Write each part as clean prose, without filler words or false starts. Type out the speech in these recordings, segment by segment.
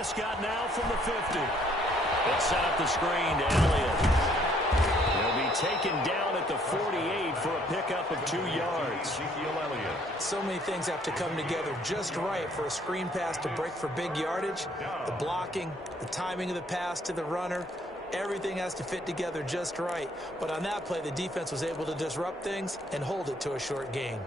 Prescott now from the 50. They set up the screen to Elliott. He'll be taken down at the 48 for a pickup of 2 yards. So many things have to come together just right for a screen pass to break for big yardage. The blocking, the timing of the pass to the runner, everything has to fit together just right. But on that play, the defense was able to disrupt things and hold it to a short gain.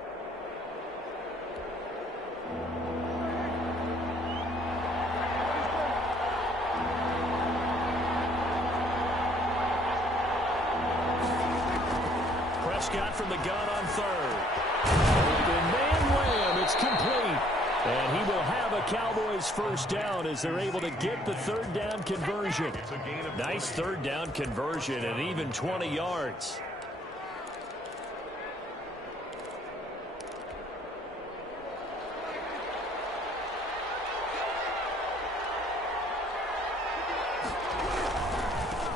Prescott from the gun on third. Open man Lamb, it's complete. And he will have a Cowboys first down as they're able to get the third down conversion. Nice third down conversion and even 20 yards.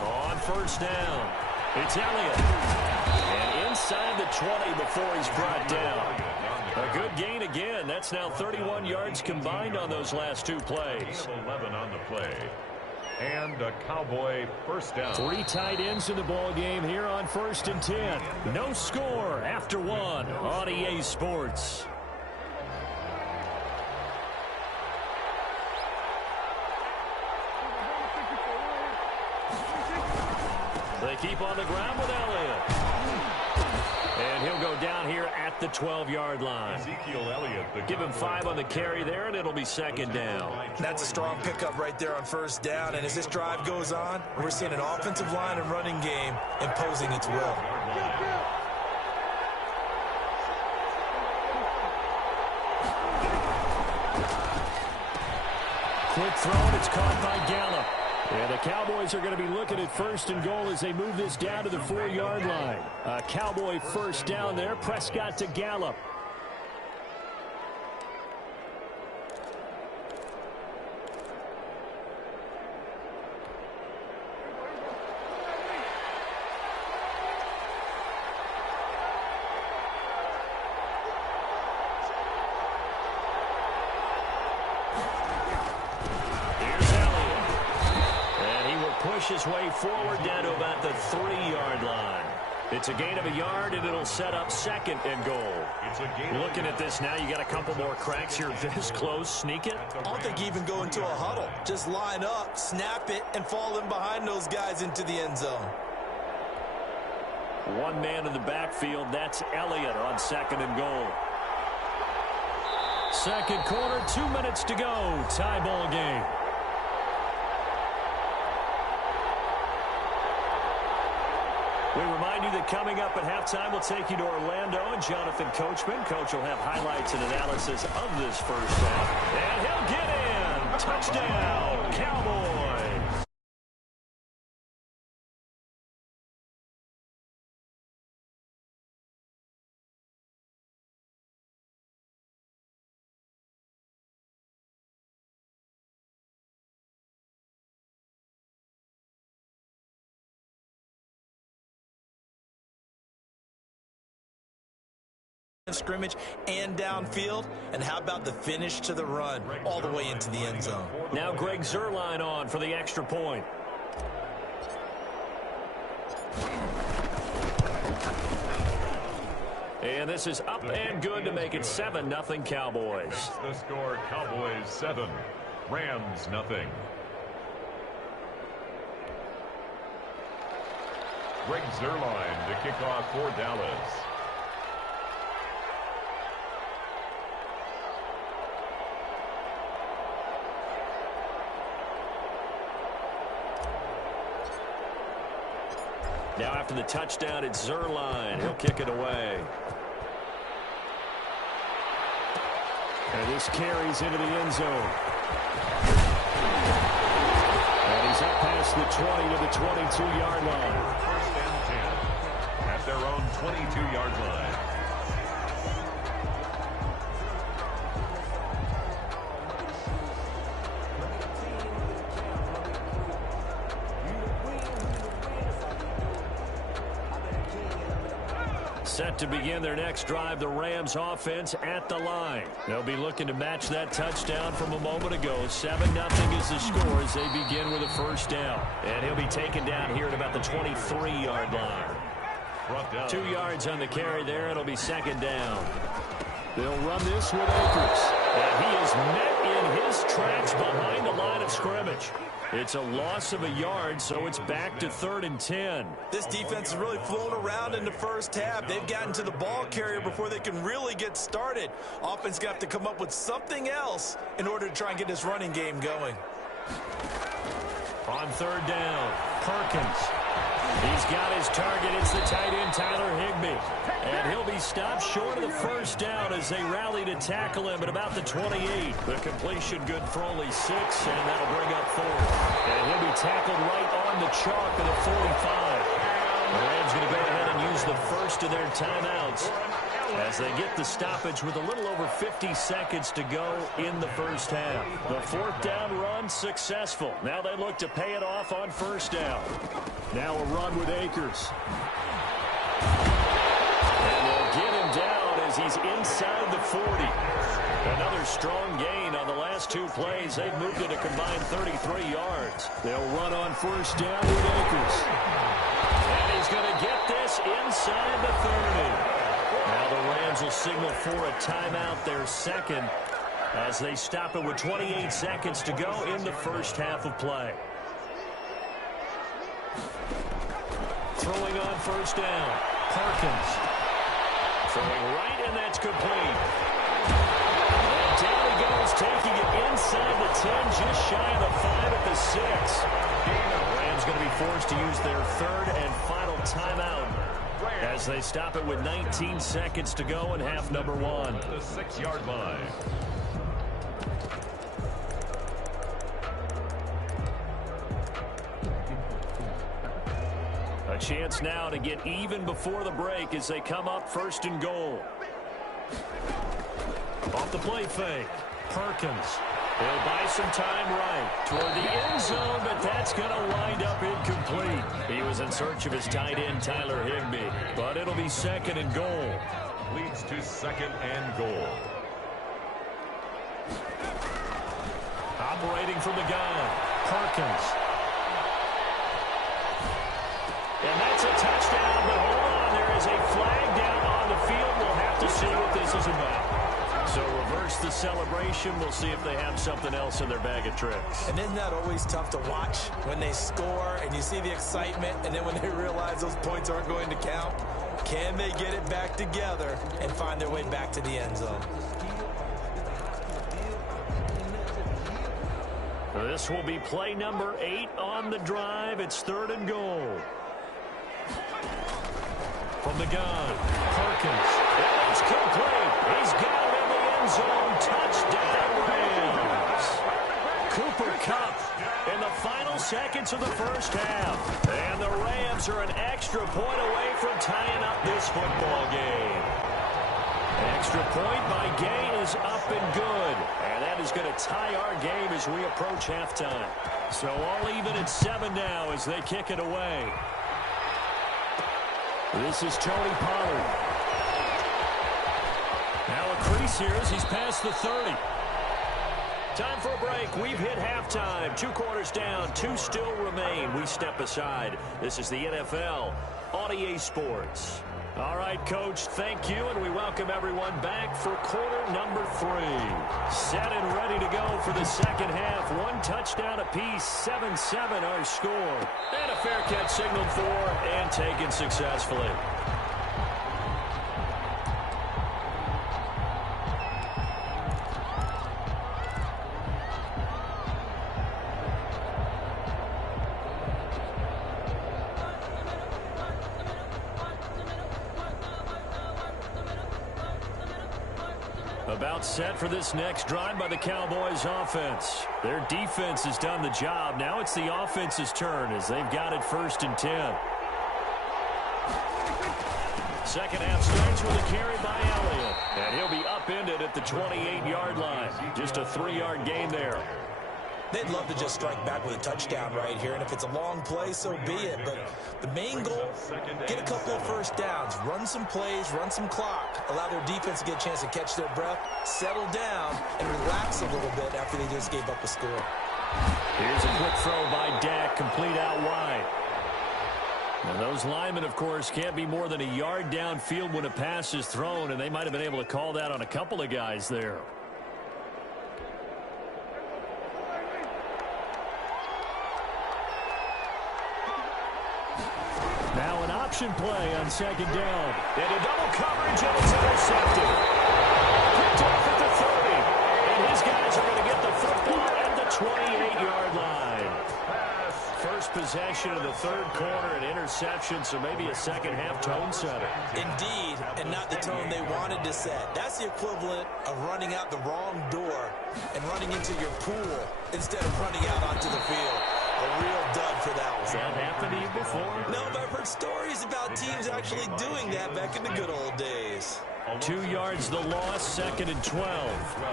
On first down, it's Elliott. And inside the 20 before he's brought down. A good gain again. That's now 31 yards combined on those last 2 plays. 11 on the play. And a Cowboy first down. 3 tight ends in the ball game here on 1st and 10. No score after 1 on EA Sports. They keep on the ground with Elliott. And he'll go down here at the 12-yard line. Ezekiel Elliott. Give him 5 on the carry there, and it'll be second down. That's a strong pickup right there on first down. And as this drive goes on, we're seeing an offensive line and running game imposing its will. Quick throw, and it's caught by Gallup. And the Cowboys are going to be looking at 1st and goal as they move this down to the 4-yard line. A Cowboy first down there. Prescott to Gallup. His way forward down to about the 3-yard line. It's a gain of a yard, and it'll set up 2nd and goal. Looking at this now, you got a couple more cracks here this close. Sneak it. I don't think you even go into a huddle. Just line up, snap it, and fall in behind those guys into the end zone. 1 man in the backfield. That's Elliott on 2nd and goal. Second quarter, 2 minutes to go. Tie ball game. We remind you that coming up at halftime, we'll take you to Orlando and Jonathan Coachman. Coach will have highlights and analysis of this first half. And he'll get in. Touchdown, Cowboys. Scrimmage and downfield, and how about the finish to the run all the way into the end zone. Now Greg Zuerlein on for the extra point. And this is up and good to make it 7-0 Cowboys. The score, Cowboys 7, Rams nothing. Greg Zuerlein to kick off for Dallas. Now after the touchdown, it's Zuerlein. He'll kick it away. And this carries into the end zone. And he's up past the 20 to the 22-yard line. First and 10 at their own 22-yard line. Set to begin their next drive, the Rams offense at the line. They'll be looking to match that touchdown from a moment ago. 7-0 is the score as they begin with a first down. And he'll be taken down here at about the 23-yard line. 2 yards on the carry there. It'll be second down. They'll run this with Akers. And he is met in his tracks behind the line of scrimmage. It's a loss of a yard, so it's back to 3rd and 10. This defense has really flown around in the first half. They've gotten to the ball carrier before they can really get started. Offense got to come up with something else in order to try and get this running game going. On 3rd down, Perkins. He's got his target. It's the tight end, Tyler Higbee. And he'll be stopped short of the first down as they rally to tackle him at about the 28. The completion good for only 6, and that'll bring up 4. And he'll be tackled right on the chalk at the 45. The Rams going to go ahead and use the first of their timeouts as they get the stoppage with a little over 50 seconds to go in the first half. The 4th down run successful. Now they look to pay it off on first down. Now a run with Akers. And they'll get him down as he's inside the 40. Another strong gain on the last 2 plays. They've moved it a combined 33 yards. They'll run on first down with Akers. And he's going to get this inside the 30. Now the Rams will signal for a timeout, their second, as they stop it with 28 seconds to go in the first half of play. Throwing on first down, Perkins. Throwing right, and that's complete. And down he goes, taking it inside the 10, just shy of the 5 at the 6. The Rams going to be forced to use their 3rd and final timeout as they stop it with 19 seconds to go in half number 1. The 6-yard line. A chance now to get even before the break as they come up 1st and goal. Off the play fake, Perkins. He'll buy some time right toward the end zone, but that's going to wind up incomplete. He was in search of his tight end, Tyler Higbee, but it'll be 2nd and goal. Leads to 2nd and goal. Operating from the gun, Perkins. And that's a touchdown, but hold on, there is a flag down on the field. We'll have to see what this is about. So reverse the celebration. We'll see if they have something else in their bag of tricks. And isn't that always tough to watch when they score and you see the excitement, and then when they realize those points aren't going to count? Can they get it back together and find their way back to the end zone? This will be play number 8 on the drive. It's 3rd and goal. From the gun, Perkins. And it's complete. He's got it in the end zone. Touchdown, Rams. Cooper Kupp in the final seconds of the first half. And the Rams are an extra point away from tying up this football game. Extra point by Gay is up and good. And that is going to tie our game as we approach halftime. So all even at 7 now as they kick it away. This is Tony Pollard. Now a crease here as he's past the 30. Time for a break. We've hit halftime. 2 quarters down. 2 still remain. We step aside. This is the NFL on EA Sports. All right, Coach, thank you, and we welcome everyone back for quarter number 3. Set and ready to go for the second half. 1 touchdown apiece, 7-7 our score. And a fair catch signaled for and taken successfully. About set for this next drive by the Cowboys offense. Their defense has done the job. Now it's the offense's turn as they've got it 1st and 10. Second half starts with a carry by Elliott. And he'll be upended at the 28-yard line. Just a 3-yard gain there. They'd love to just strike back with a touchdown right here, and if it's a long play, so be it. But the main goal, get a couple of first downs, run some plays, run some clock, allow their defense to get a chance to catch their breath, settle down, and relax a little bit after they just gave up a score. Here's a quick throw by Dak, complete out wide. And those linemen, of course, can't be more than a yard downfield when a pass is thrown, and they might have been able to call that on a couple of guys there. Now an option play on second down. Into double coverage, and it's intercepted. Picked off at the 30. And these guys are going to get the football at the 28-yard line. First possession of the third quarter, an interception, so maybe a second-half tone setter. Indeed, and not the tone they wanted to set. That's the equivalent of running out the wrong door and running into your pool instead of running out onto the field. A real dud for that one. Has that happened to you before? No, but I've heard stories about teams actually doing that back in the good old days. 2 yards the loss, second and 12.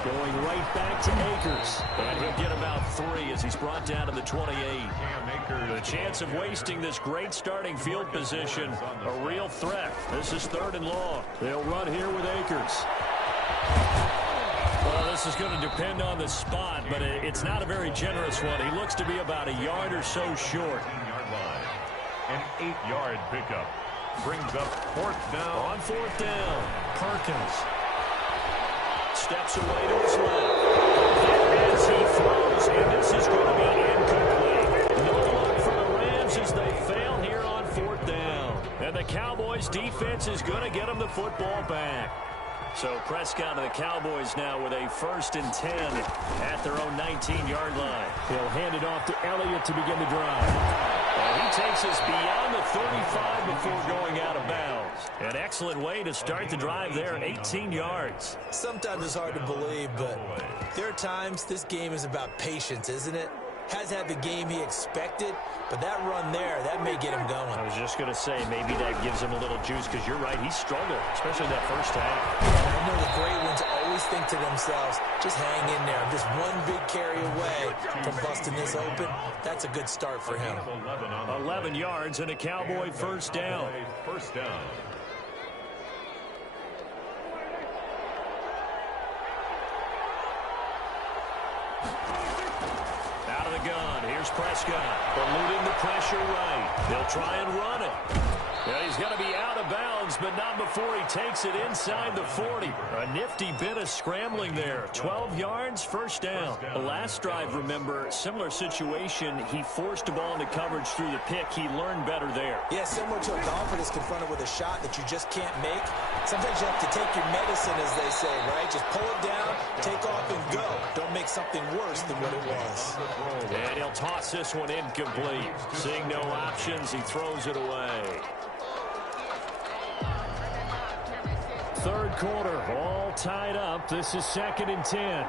Going right back to Akers. And he'll get about 3 as he's brought down to the 28. The chance of wasting this great starting field position, a real threat. This is third and long. They'll run here with Akers. Well, this is going to depend on the spot, but it's not a very generous one. He looks to be about a yard or so short. An 8-yard pickup brings up fourth down. On fourth down, Perkins steps away to his left. As he throws, and this is going to be incomplete. No luck for the Rams as they fail here on fourth down. And the Cowboys defense is going to get them the football back. So Prescott and the Cowboys now with a 1st and 10 at their own 19-yard line. He'll hand it off to Elliott to begin the drive. And he takes us beyond the 35 before going out of bounds. An excellent way to start the drive there, 18 yards. Sometimes it's hard to believe, but there are times this game is about patience, isn't it? Has had the game he expected, but that run there, that may get him going. I was just going to say, maybe that gives him a little juice, because you're right, he struggled, especially that first half. I know the great ones always think to themselves, just hang in there. I'm just one big carry away from busting this open. That's a good start for him. 11 yards and a Cowboy first down. First down. Out of the gun, here's Prescott, eluding the pressure right. They'll try and run it. Yeah, he's going to be out of bounds, but not before he takes it inside the 40. A nifty bit of scrambling there. 12 yards, first down. The last drive, remember, similar situation. He forced the ball into coverage through the pick. He learned better there. Yeah, similar to a golfer that's confronted with a shot that you just can't make. Sometimes you have to take your medicine, as they say, right? Just pull it down, take off, and go. Don't make something worse than what it was. And he'll toss this one incomplete. Seeing no options, he throws it away. Third quarter, all tied up. This is 2nd and 10.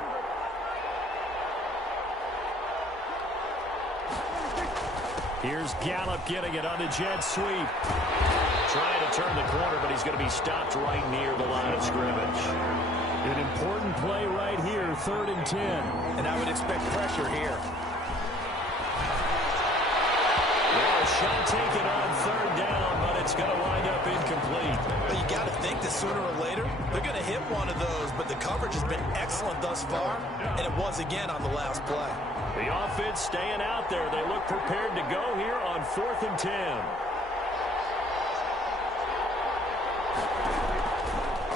Here's Gallup getting it on the jet sweep. Trying to turn the corner, but he's going to be stopped right near the line of scrimmage. An important play right here, 3rd and 10. And I would expect pressure here. Well, a shot taken on 3rd down, but it's going to wind up incomplete. But you got to think that sooner or later, they're going to hit one of those, but the coverage has been excellent thus far, and it was again on the last play. The offense staying out there. They look prepared to go here on 4th and 10.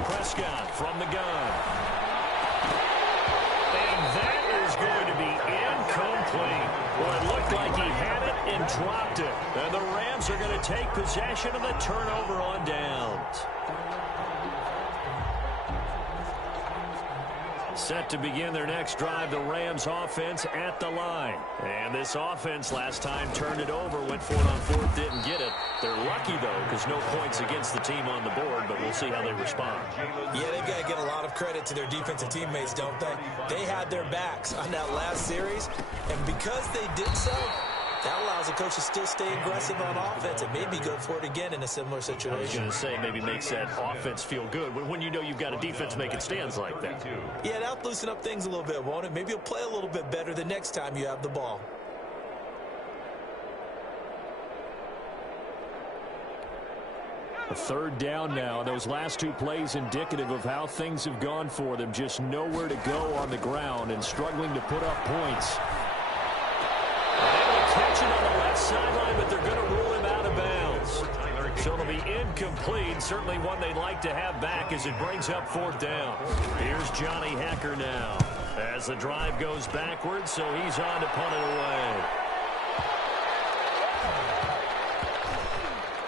Prescott from the gun. And that is going to be incomplete. Well, it looked like he had it and dropped it. And the Rams are going to take possession of the turnover on downs. Set to begin their next drive, the Rams offense at the line. And this offense last time turned it over, went for it on 4th, didn't get it. They're lucky, though, because no points against the team on the board, but we'll see how they respond. Yeah, they've got to get a lot of credit to their defensive teammates, don't they? They had their backs on that last series, and because they did so, That allows the coach to still stay aggressive on offense. It may be good for it again in a similar situation. I was going to say maybe makes that offense feel good when you know you've got a defense making stands like that. Yeah, that'll loosen up things a little bit, won't it? Maybe you'll play a little bit better the next time you have the ball. A third down now. Those last two plays indicative of how things have gone for them. Just nowhere to go on the ground and struggling to put up points. Able to catch it on the left sideline, but they're going to rule him out of bounds. So it'll be incomplete. Certainly one they'd like to have back as it brings up fourth down. Here's Johnny Hekker now as the drive goes backwards, so he's on to punt it away.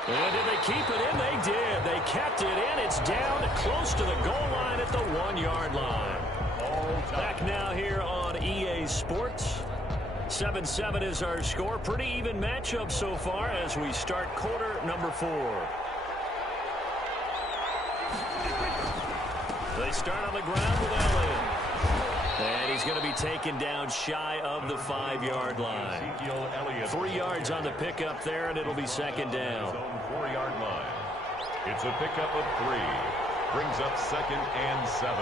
And did they keep it in? They did. They kept it in. It's down close to the goal line at the 1-yard line. Back now here on EA Sports. 7-7 is our score. Pretty even matchup so far as we start quarter number 4. They start on the ground with Elliott. And he's going to be taken down shy of the 5-yard line. 3 yards on the pickup there, and it'll be second down. 4-yard line. It's a pickup of 3. Brings up 2nd and 7.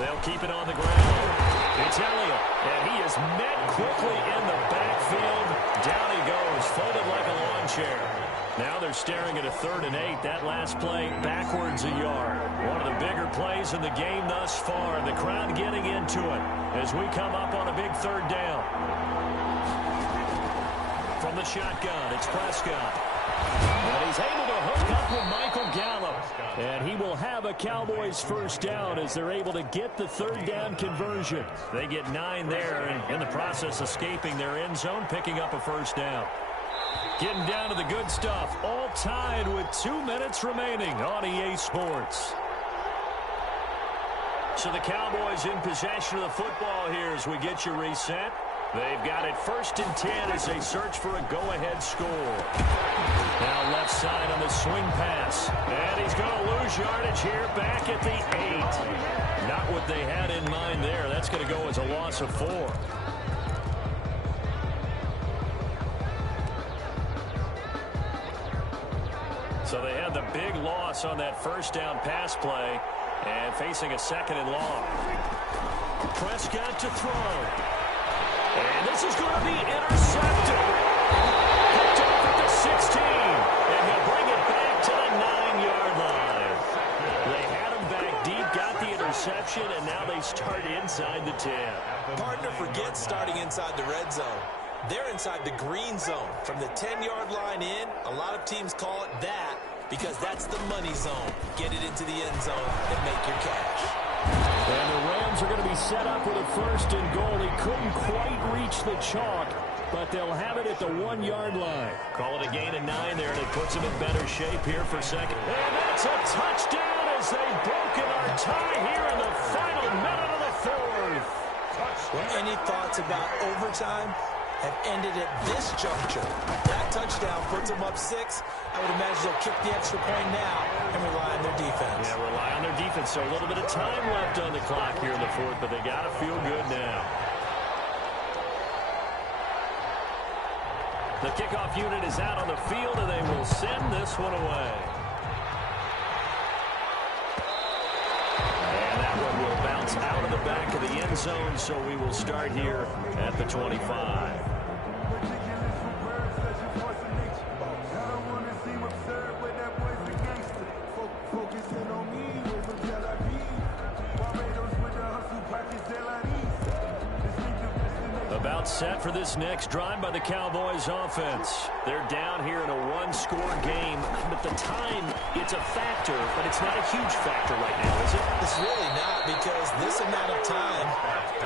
They'll keep it on the ground. It's Elliott, and he is met quickly in the backfield. Down he goes, folded like a lawn chair. Now they're staring at a 3rd and 8. That last play backwards a yard. One of the bigger plays in the game thus far. The crowd getting into it as we come up on a big 3rd down. From the shotgun, it's Prescott. And he's able to hook up with Michael Gallup. And he will have a Cowboys first down as they're able to get the 3rd down conversion. They get 9 there, and in the process escaping their end zone, picking up a first down. Getting down to the good stuff, all tied with 2 minutes remaining on EA Sports. So the Cowboys in possession of the football here as we get you reset. They've got it 1st and 10 as they search for a go-ahead score. Now left side on the swing pass. And he's going to lose yardage here back at the 8. Not what they had in mind there. That's going to go as a loss of 4. So they had the big loss on that 1st down pass play and facing a 2nd and long. Prescott to throw. And this is going to be intercepted. Picked off at the 16. And he'll bring it back to the 9-yard line. They had him back deep, got the interception, and now they start inside the 10. Partner forgets starting inside the red zone. They're inside the green zone. From the 10-yard line in, a lot of teams call it that because that's the money zone. Get it into the end zone and make your cash. And the Rams are going to be set up with a 1st and goal. He couldn't quite reach the chalk, but they'll have it at the 1-yard line. Call it a gain of 9 there, and it puts them in better shape here for second. And that's a touchdown as they've broken our tie here in the final minute of the 4th. Well, any thoughts about overtime? Have ended at this juncture. That touchdown puts them up 6. I would imagine they'll kick the extra point now and rely on their defense. Yeah, rely on their defense. So a little bit of time left on the clock here in the 4th, but they got to feel good now. The kickoff unit is out on the field, and they will send this one away. And that one will bounce out of the back of the end zone, so we will start here at the 25. About set for this next drive by the Cowboys offense. They're down here in a 1-score game, but the time, it's a factor, but it's not a huge factor right now, is it? It's really not, because this amount of time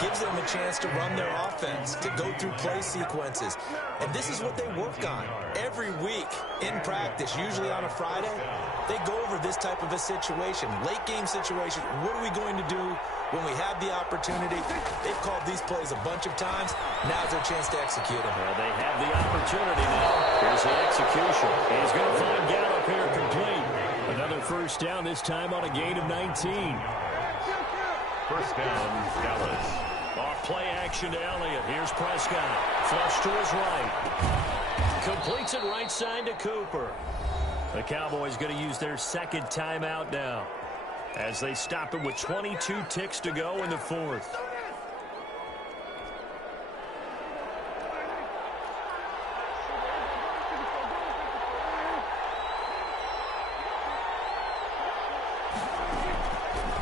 gives them a chance to run their offense, to go through play sequences. And this is what they work on every week in practice, usually on a Friday. They go over this type of a situation, late game situation. What are we going to do when we have the opportunity? They've called these plays a bunch of times. Now's their chance to execute them. Well, they have the opportunity now. Here's the execution. He's going to find Gallup here complete. Another first down, this time on a gain of 19. First down, Dallas. Off play action to Elliott. Here's Prescott. Flush to his right. Completes it right side to Cooper. The Cowboys going to use their second timeout now as they stop it with 22 ticks to go in the fourth.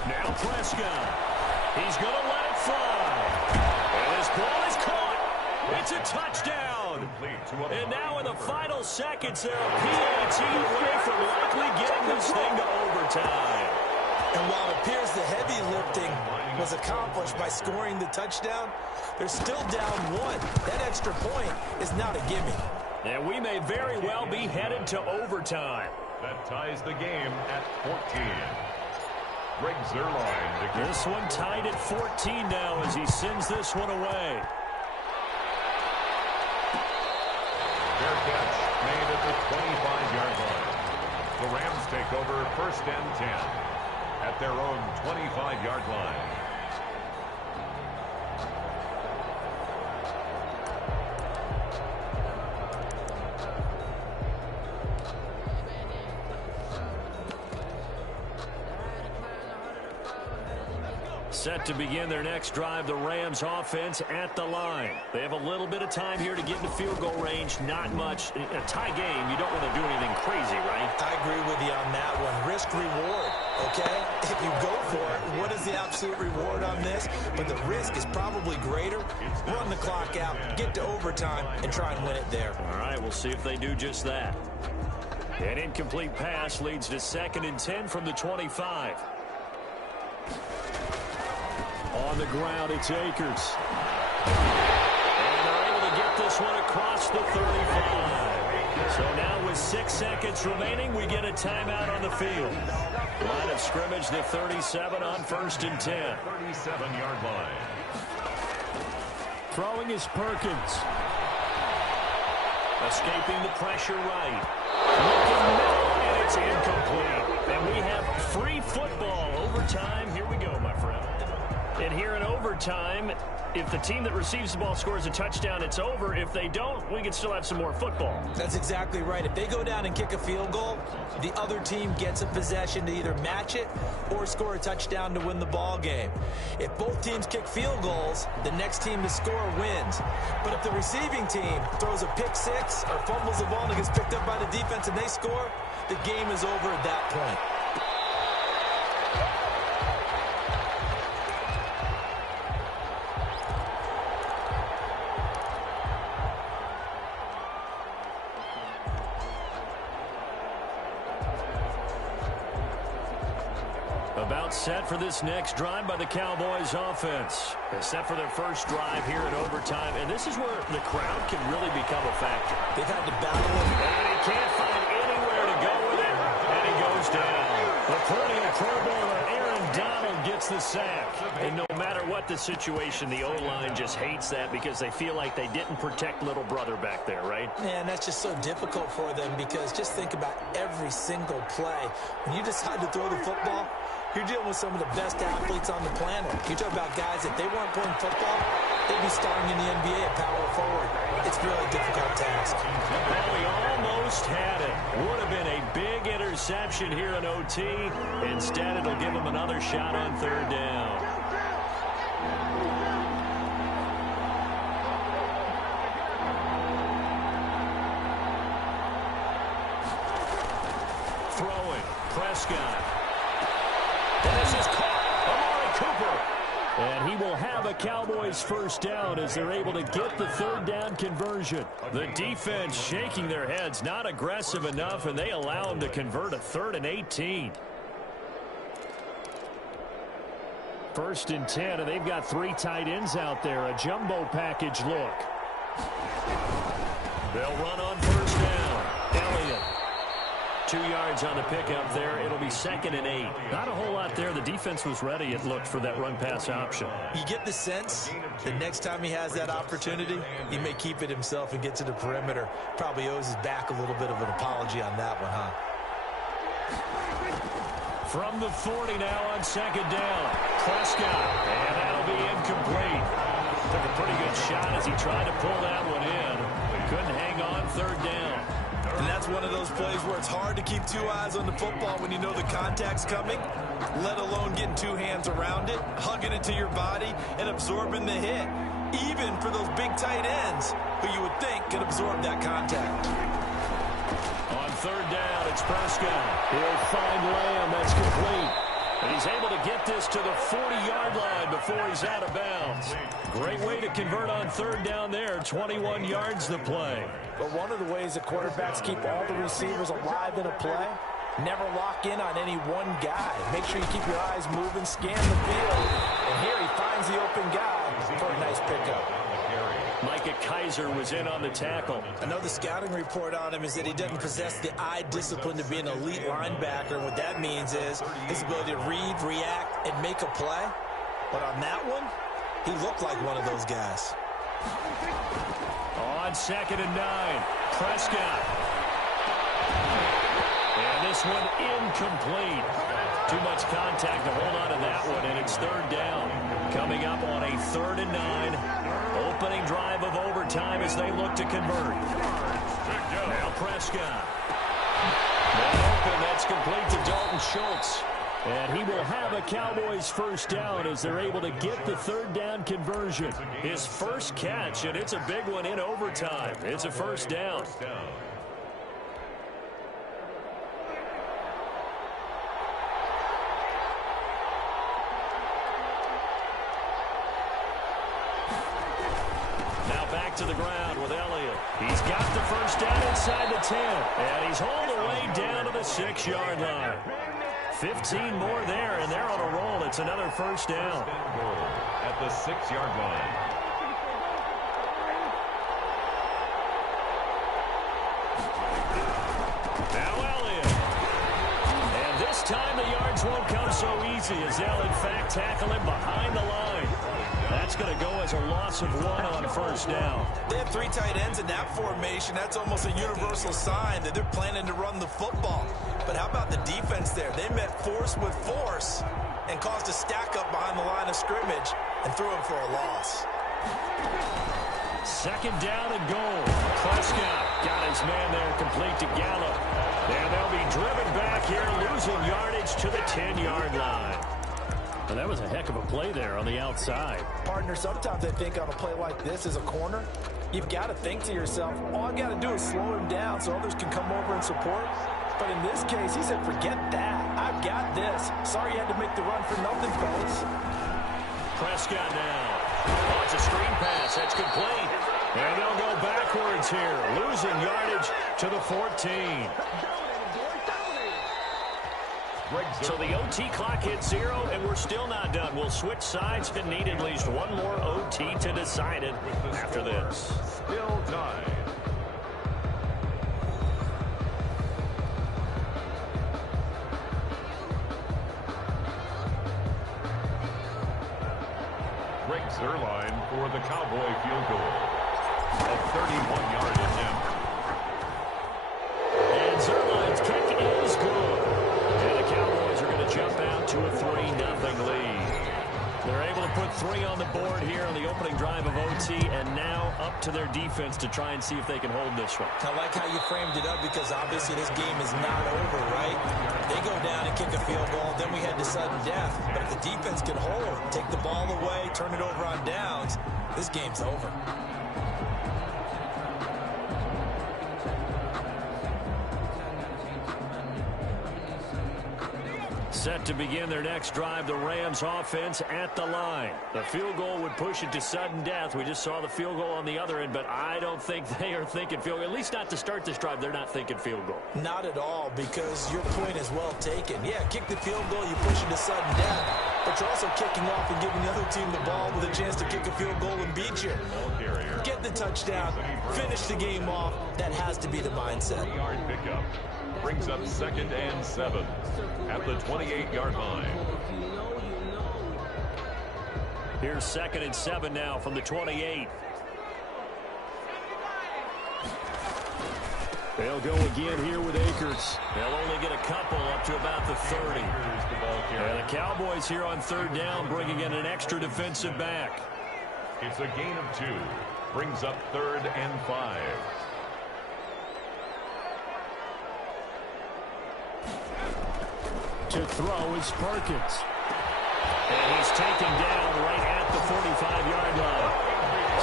Now Prescott. He's going to let it fly. And this ball is caught. It's a touchdown. And now in the final seconds, they're a PAT away from likely getting this thing to overtime. And while it appears the heavy lifting was accomplished by scoring the touchdown, they're still down one. That extra point is not a gimme. And we may very well be headed to overtime. That ties the game at 14. Greg Zuerlein. This one tied at 14 now as he sends this one away. Fair catch made at the 25-yard line. The Rams take over first and 10 at their own 25-yard line. Set to begin their next drive, the Rams offense at the line. They have a little bit of time here to get into field goal range. Not much. In a tie game, you don't want to do anything crazy, right? I agree with you on that one. Risk reward, okay? If you go for it, what is the absolute reward on this? But the risk is probably greater. Run the clock out, get to overtime, and try and win it there. All right, we'll see if they do just that. An incomplete pass leads to 2nd and 10 from the 25. On the ground, it's Akers. And they're able to get this one across the 35. So now with 6 seconds remaining, we get a timeout on the field. Line of scrimmage, the 37 on 1st and 10. 37-yard line. Throwing is Perkins. Escaping the pressure right. Looking middle, and it's incomplete. And we have free football. Overtime. Here we go, my friend. And here in overtime, if the team that receives the ball scores a touchdown, it's over. If they don't, we can still have some more football. That's exactly right. If they go down and kick a field goal, the other team gets a possession to either match it or score a touchdown to win the ball game. If both teams kick field goals, the next team to score wins. But if the receiving team throws a pick six or fumbles the ball and it gets picked up by the defense and they score, the game is over at that point. About set for this next drive by the Cowboys offense. They're set for their first drive here in overtime, and this is where the crowd can really become a factor. They've had to battle him. And he can't find anywhere to go with it, and he goes down. The perennial Pro Bowler Aaron Donald gets the sack. And no matter what the situation, the O-line just hates that because they feel like they didn't protect little brother back there, right? Man, that's just so difficult for them because just think about every single play. When you decide to throw the football, you're dealing with some of the best athletes on the planet. You talk about guys, if they weren't playing football, they'd be starting in the NBA at power forward. It's a really difficult task. Well, he almost had it. Would have been a big interception here in OT. Instead, it'll give him another shot on 3rd down. Throwing, Prescott. This is caught. Amari Cooper. And he will have a Cowboys first down as they're able to get the 3rd down conversion. The defense shaking their heads, not aggressive enough, and they allow him to convert a 3rd and 18. 1st and 10, and they've got 3 tight ends out there. A jumbo package look. They'll run on 1st down. Elliott. 2 yards on the pickup there. It'll be 2nd and 8. Not a whole lot there. The defense was ready, it looked, for that run-pass option. You get the sense the next time he has that opportunity, he may keep it himself and get to the perimeter. Probably owes his back a little bit of an apology on that one, huh? From the 40 now on 2nd down. Prescott. And that'll be incomplete. Took a pretty good shot as he tried to pull that one in. Couldn't hang on third down. And that's one of those plays where it's hard to keep two eyes on the football when you know the contact's coming, let alone getting two hands around it, hugging it to your body, and absorbing the hit. Even for those big tight ends who you would think could absorb that contact. On third down, it's Prescott. He'll find Lamb. That's complete. And he's able to get this to the 40-yard line before he's out of bounds. Great way to convert on third down there. 21 yards the play. But one of the ways that quarterbacks keep all the receivers alive in a play, never lock in on any one guy. Make sure you keep your eyes moving, scan the field. And here he finds the open guy for a nice pickup. Micah Kaiser was in on the tackle. Another scouting report on him is that he doesn't possess the eye discipline to be an elite linebacker. And what that means is his ability to read, react, and make a play. But on that one, he looked like one of those guys. On 2nd and 9, Prescott. And this one incomplete. Too much contact to hold on to that one, and it's third down. Coming up on a 3rd and 9. Opening drive of overtime as they look to convert. Now Prescott. Open, that's complete to Dalton Schultz. And he will have a Cowboys first down as they're able to get the 3rd down conversion. His first catch, and it's a big one in overtime. It's a first down. To the ground with Elliott. He's got the first down inside the 10. And he's hauled away down to the 6-yard line. 15 more there, and they're on a roll. It's another first down. At the 6-yard line. Now Elliott. And this time the yards won't come so easy as they'll in fact tackle him behind the line. That's going to go as a loss of 1 on first down. They have 3 tight ends in that formation. That's almost a universal sign that they're planning to run the football. But how about the defense there? They met force with force and caused a stack up behind the line of scrimmage and threw him for a loss. 2nd down and goal. Prescott got his man there complete to Gallup. And they'll be driven back here, losing yardage to the 10-yard line. And that was a heck of a play there on the outside. Partner, sometimes I think on a play like this as a corner, you've got to think to yourself, all I've got to do is slow him down so others can come over and support. But in this case, he said, forget that. I've got this. Sorry you had to make the run for nothing, fellas. Prescott now. Oh, it's a screen pass. That's complete. And they'll go backwards here, losing yardage to the 14. So the OT clock hits 0, and we're still not done. We'll switch sides and need at least one more OT to decide it after this. Still tied. Greg Zuerlein for the Cowboy field goal. A 31-yard attempt. And Zuerlein's kick is good. And the Cowboys are going to jump out to a 3-0 lead. They're able to put 3 on the board here on the opening drive of OT, and now up to their defense to try and see if they can hold this one. I like how you framed it up because obviously this game is not over, right? They go down and kick a field goal, then we head to sudden death. But if the defense can hold, take the ball away, turn it over on downs, this game's over. Set to begin their next drive, the Rams offense at the line. The field goal would push it to sudden death. We just saw the field goal on the other end, but I don't think they are thinking field goal. At least not to start this drive, they're not thinking field goal. Not at all, because your point is well taken. Yeah, kick the field goal, you push it to sudden death, but you're also kicking off and giving the other team the ball with a chance to kick a field goal and beat you. Get the touchdown, finish the game off. That has to be the mindset. 3-yard pickup. Brings up 2nd and 7 at the 28-yard line. Here's 2nd and 7 now from the 28. They'll go again here with Akers. They'll only get a couple up to about the 30. And the Cowboys here on third down bringing in an extra defensive back. It's a gain of 2. Brings up 3rd and 5. To throw is Perkins. And he's taken down right at the 45-yard line.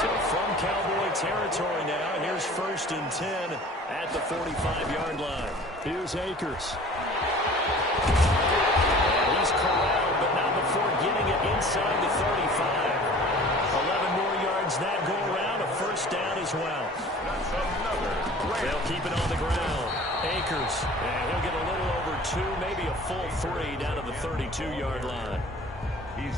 So from Cowboy territory now, here's 1st and 10 at the 45-yard line. Here's Akers. And he's corralled, but not before getting it inside the 35. 11 more yards that go around, a 1st down as well. That's another. They'll keep it on the ground. Akers, and he'll get a little over 2, maybe a full 3 down to the 32-yard line.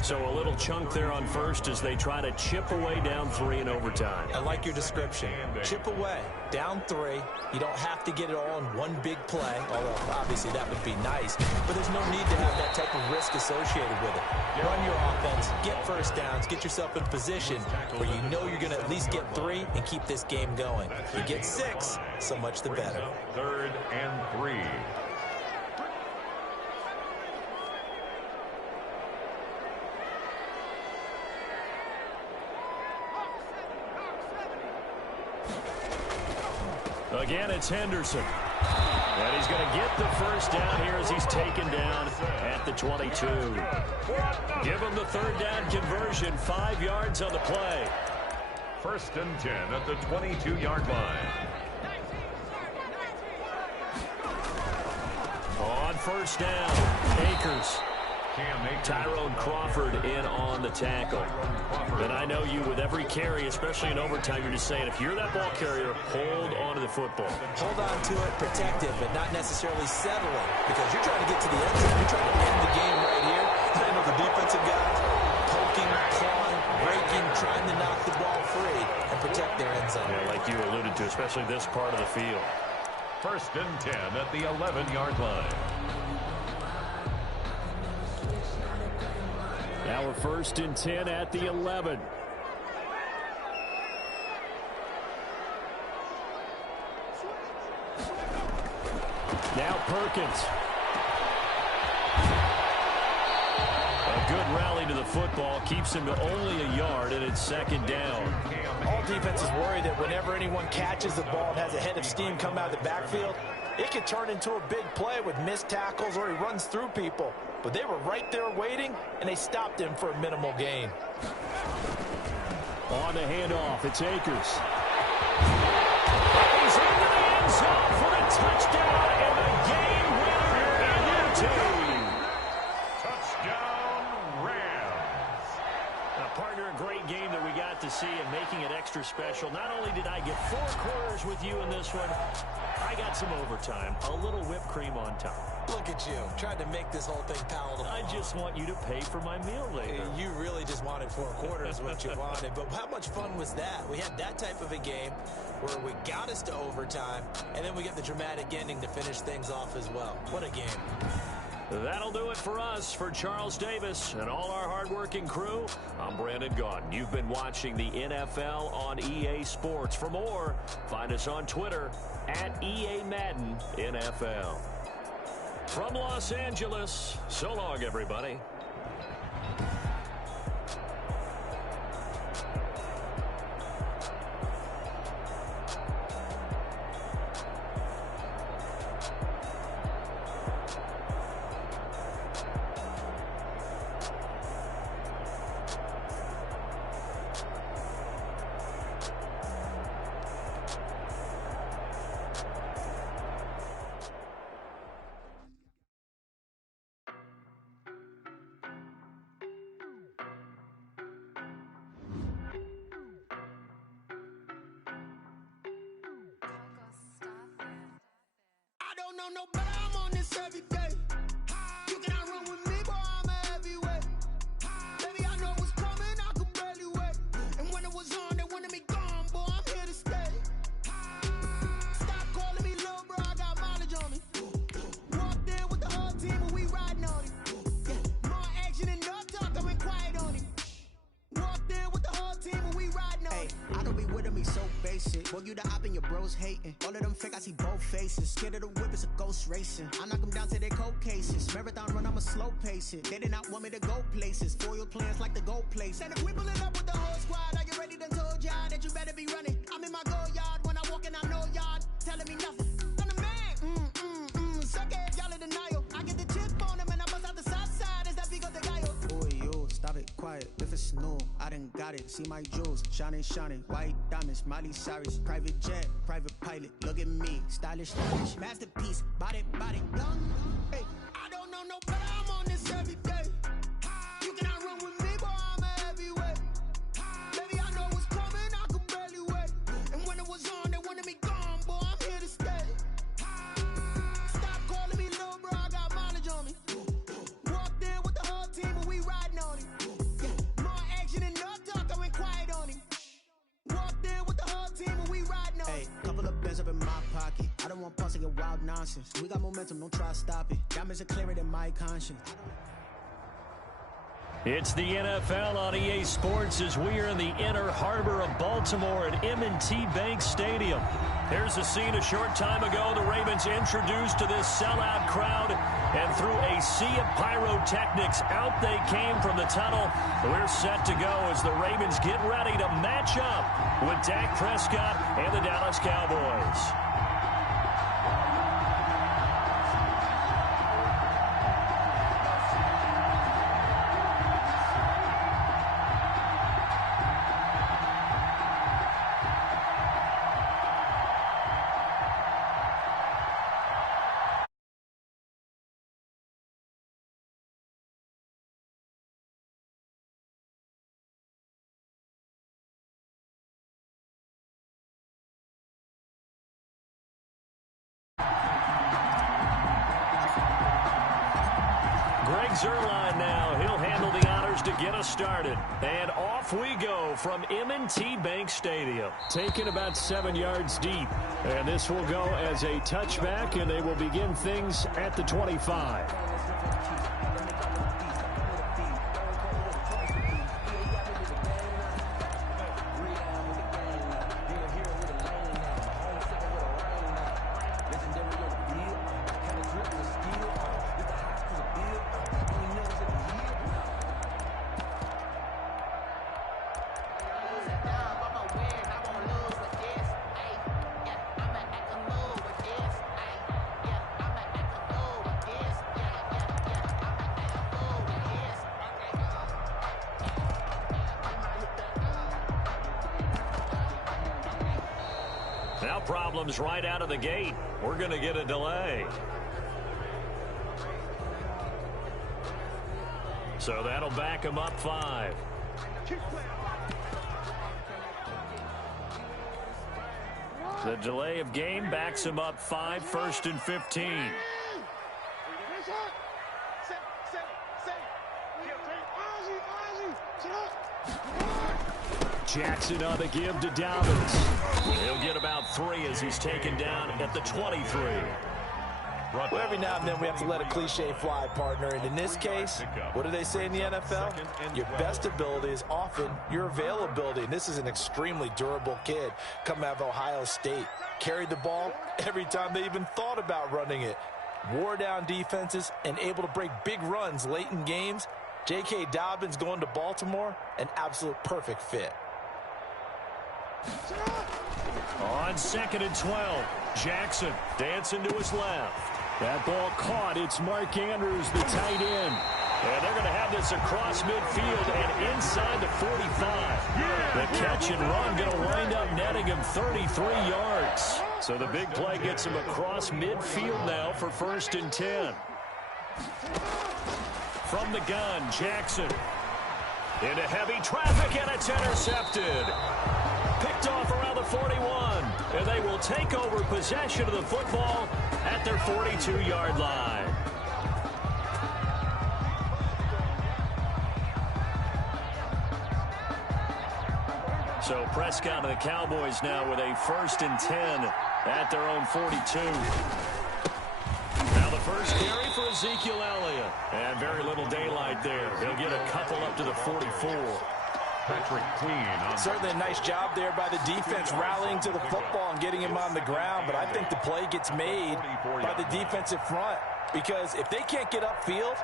So a little chunk there on 1st as they try to chip away down 3 in overtime. I like your description. Chip away, down 3. You don't have to get it all in one big play, although obviously that would be nice. But there's no need to have that type of risk associated with it. Run your offense, get 1st downs, get yourself in position where you know you're going to at least get 3 and keep this game going. You get 6, so much the better. 3rd and 3. Again, it's Henderson. And he's going to get the 1st down here as he's taken down at the 22. Give him the 3rd down conversion, 5 yards on the play. 1st and 10 at the 22-yard line. On 1st down, Akers. Tyrone Crawford in on the tackle. And I know you, with every carry, especially in overtime, you're just saying, if you're that ball carrier, hold on to the football. Hold on to it, protect it, but not necessarily settle it, because you're trying to get to the end zone. You're trying to end the game right here. I know the defensive guys poking, clawing, breaking, trying to knock the ball free and protect their end zone. Yeah, like you alluded to, especially this part of the field. 1st and 10 at the 11-yard line. Now we're 1st and 10 at the 11. Now Perkins. A good rally to the football keeps him to only a yard, and it's 2nd down. All defenses worry that whenever anyone catches the ball and has a head of steam come out of the backfield, it could turn into a big play with missed tackles or he runs through people. But they were right there waiting, and they stopped him for a minimal gain. On the handoff, it's Akers. He's into the end zone for the touchdown and the game winner in your team. Touchdown, Rams. Now, partner, a great game that we got to see and making it extra special. Not only did I get 4 quarters with you in this one, I got some overtime, a little whipped cream on top. Look at you, trying to make this whole thing palatable. I just want you to pay for my meal later. You really just wanted 4 quarters what you wanted, but how much fun was that? We had that type of a game where we got us to overtime, and then we get the dramatic ending to finish things off as well. What a game. That'll do it for us. For Charles Davis and all our hardworking crew, I'm Brandon Gaudin. You've been watching the NFL on EA Sports. For more, find us on Twitter at EA Madden NFL. From Los Angeles, so long, everybody. No, but I'm on this every day. You cannot run with me, boy, I'm a heavyweight. Baby, I know what's coming, I could barely wait. And when it was on, they wanted me gone, boy, I'm here to stay. Stop calling me little bro, I got mileage on me. Walked in with the whole team, but we riding on it. Yeah, more action and no talk, I went quiet on it. Walked in with the whole team, but we riding on it. I don't be with me so basic. Boy, you the op in your bro's head. hating. All of them fake, I see both faces. Scared of the whip, it's a ghost racing. I knock them down to their cold cases. Marathon run, I'ma slow pace it. They did not want me to go places. Foil plans like the go place. And if we pulling up with the whole squad, are you ready? Done told y'all that you better be running. I'm in my go yard. When I walk in, I know y'all telling me nothing. I'm the man. Suck it if y'all in denial. I get the chip on them and I bust out the south side. Is that Vigo de Gallo? Boy, yo, stop it, quiet. If it's new, I done got it. See my jewels, shining, shining. White diamonds, Miley Cyrus. Private jet, private pilot. Look at me, stylish, stylish. Masterpiece, body, body, young. Hey, I don't know no better. I'm on this every day. You cannot run with me, boy, I'm a heavyweight. Baby, I know what's coming, I could barely wait. And when it was on, they wanted me gone, boy, I'm here to stay. Stop calling me little bro, I got mileage on me. Walked in with the whole team and we riding on him. Yeah, more action and no talk, I went quiet on him. Walked in with the whole team and we riding on him. Hey, couple of bands up in my pocket. I don't want pause to get wild nonsense. We got momentum, don't try to stop it. Diamonds are clearer than my conscience. It's the NFL on EA Sports as we are in the inner harbor of Baltimore at M&T Bank Stadium. Here's a scene a short time ago. The Ravens introduced to this sellout crowd, and through a sea of pyrotechnics, out they came from the tunnel. We're set to go as the Ravens get ready to match up with Dak Prescott and the Dallas Cowboys. Zerline now. He'll handle the honors to get us started. And off we go from M&T Bank Stadium. Taken about 7 yards deep. And this will go as a touchback, and they will begin things at the 25. Now problems right out of the gate. We're going to get a delay. So that'll back him up 5. The delay of game backs him up 5, 1st and 15. Jackson on the give to Dobbins. He'll get about 3 as he's taken down at the 23. Well, every now and then we have to let a cliche fly, partner. And in this case, what do they say in the NFL? Your best ability is often your availability. And this is an extremely durable kid coming out of Ohio State. Carried the ball every time they even thought about running it. Wore down defenses and able to break big runs late in games. J.K. Dobbins going to Baltimore, an absolute perfect fit. On 2nd and 12, Jackson dancing to his left. That ball caught. It's Mark Andrews, the tight end. And they're going to have this across midfield and inside the 45. The catch and run going to wind up netting him 33 yards. So the big play gets him across midfield now for 1st and 10. From the gun, Jackson. Into heavy traffic, and it's intercepted. Picked off around the 41, and they will take over possession of the football at their 42-yard line. So Prescott and the Cowboys now with a 1st and 10 at their own 42. Now the first carry for Ezekiel Elliott. And very little daylight there. He'll get a couple up to the 44. Patrick Queen. Certainly a nice job there by the defense rallying to the football and getting him on the ground, but I think the play gets made by the defensive front because if they can't get upfield,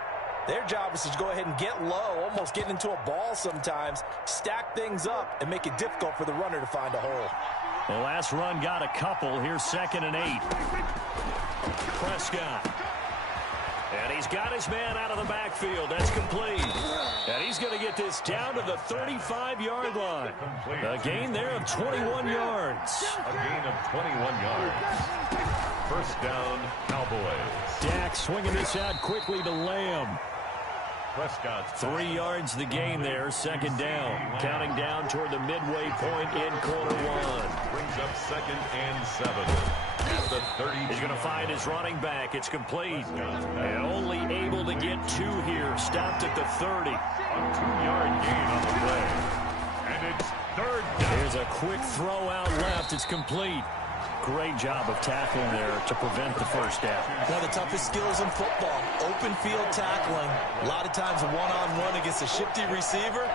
their job is to go ahead and get low, almost get into a ball sometimes, stack things up, and make it difficult for the runner to find a hole. The last run got a couple. Here's 2nd and 8. Prescott. And he's got his man out of the backfield. That's complete. And he's going to get this down to the 35-yard line. A gain there of 21 yards. A gain of 21 yards. First down, Cowboys. Dak swinging this out quickly to Lamb. Prescott's 3 yards the gain there, 2nd down. Counting down toward the midway point in quarter 1. Brings up 2nd and 7. At the 30. He's going to find his running back. It's complete. And only able to get 2 here. Stopped at the 30. A 2-yard gain on the play. And it's 3rd down. There's a quick throw out left. It's complete. Great job of tackling there to prevent the first down. One of the toughest skills in football, open field tackling. A lot of times a one-on-one against a shifty receiver.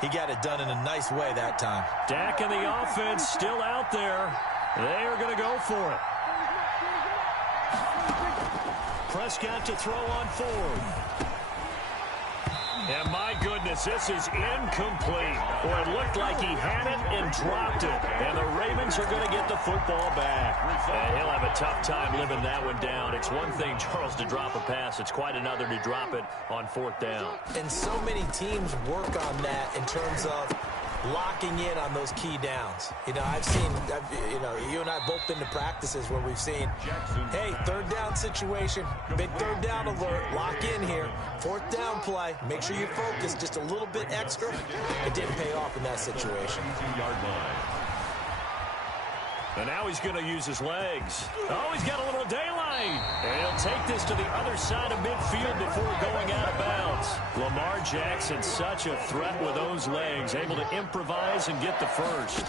He got it done in a nice way that time. Dak and the offense still out there. They are going to go for it. Prescott to throw on 4th. And my goodness, this is incomplete. Or it looked like he had it and dropped it. And the Ravens are going to get the football back. And he'll have a tough time living that one down. It's one thing, Charles, to drop a pass. It's quite another to drop it on 4th down. And so many teams work on that in terms of locking in on those key downs. You know, you and I both been to practices where we've seen, hey, 3rd down situation, big 3rd down alert, lock in here, 4th down play, make sure you focus just a little bit extra. It didn't pay off in that situation. 2-yard line. And now he's going to use his legs. Oh, he's got a little daylight. And he'll take this to the other side of midfield before going out of bounds. Lamar Jackson, such a threat with those legs, able to improvise and get the first.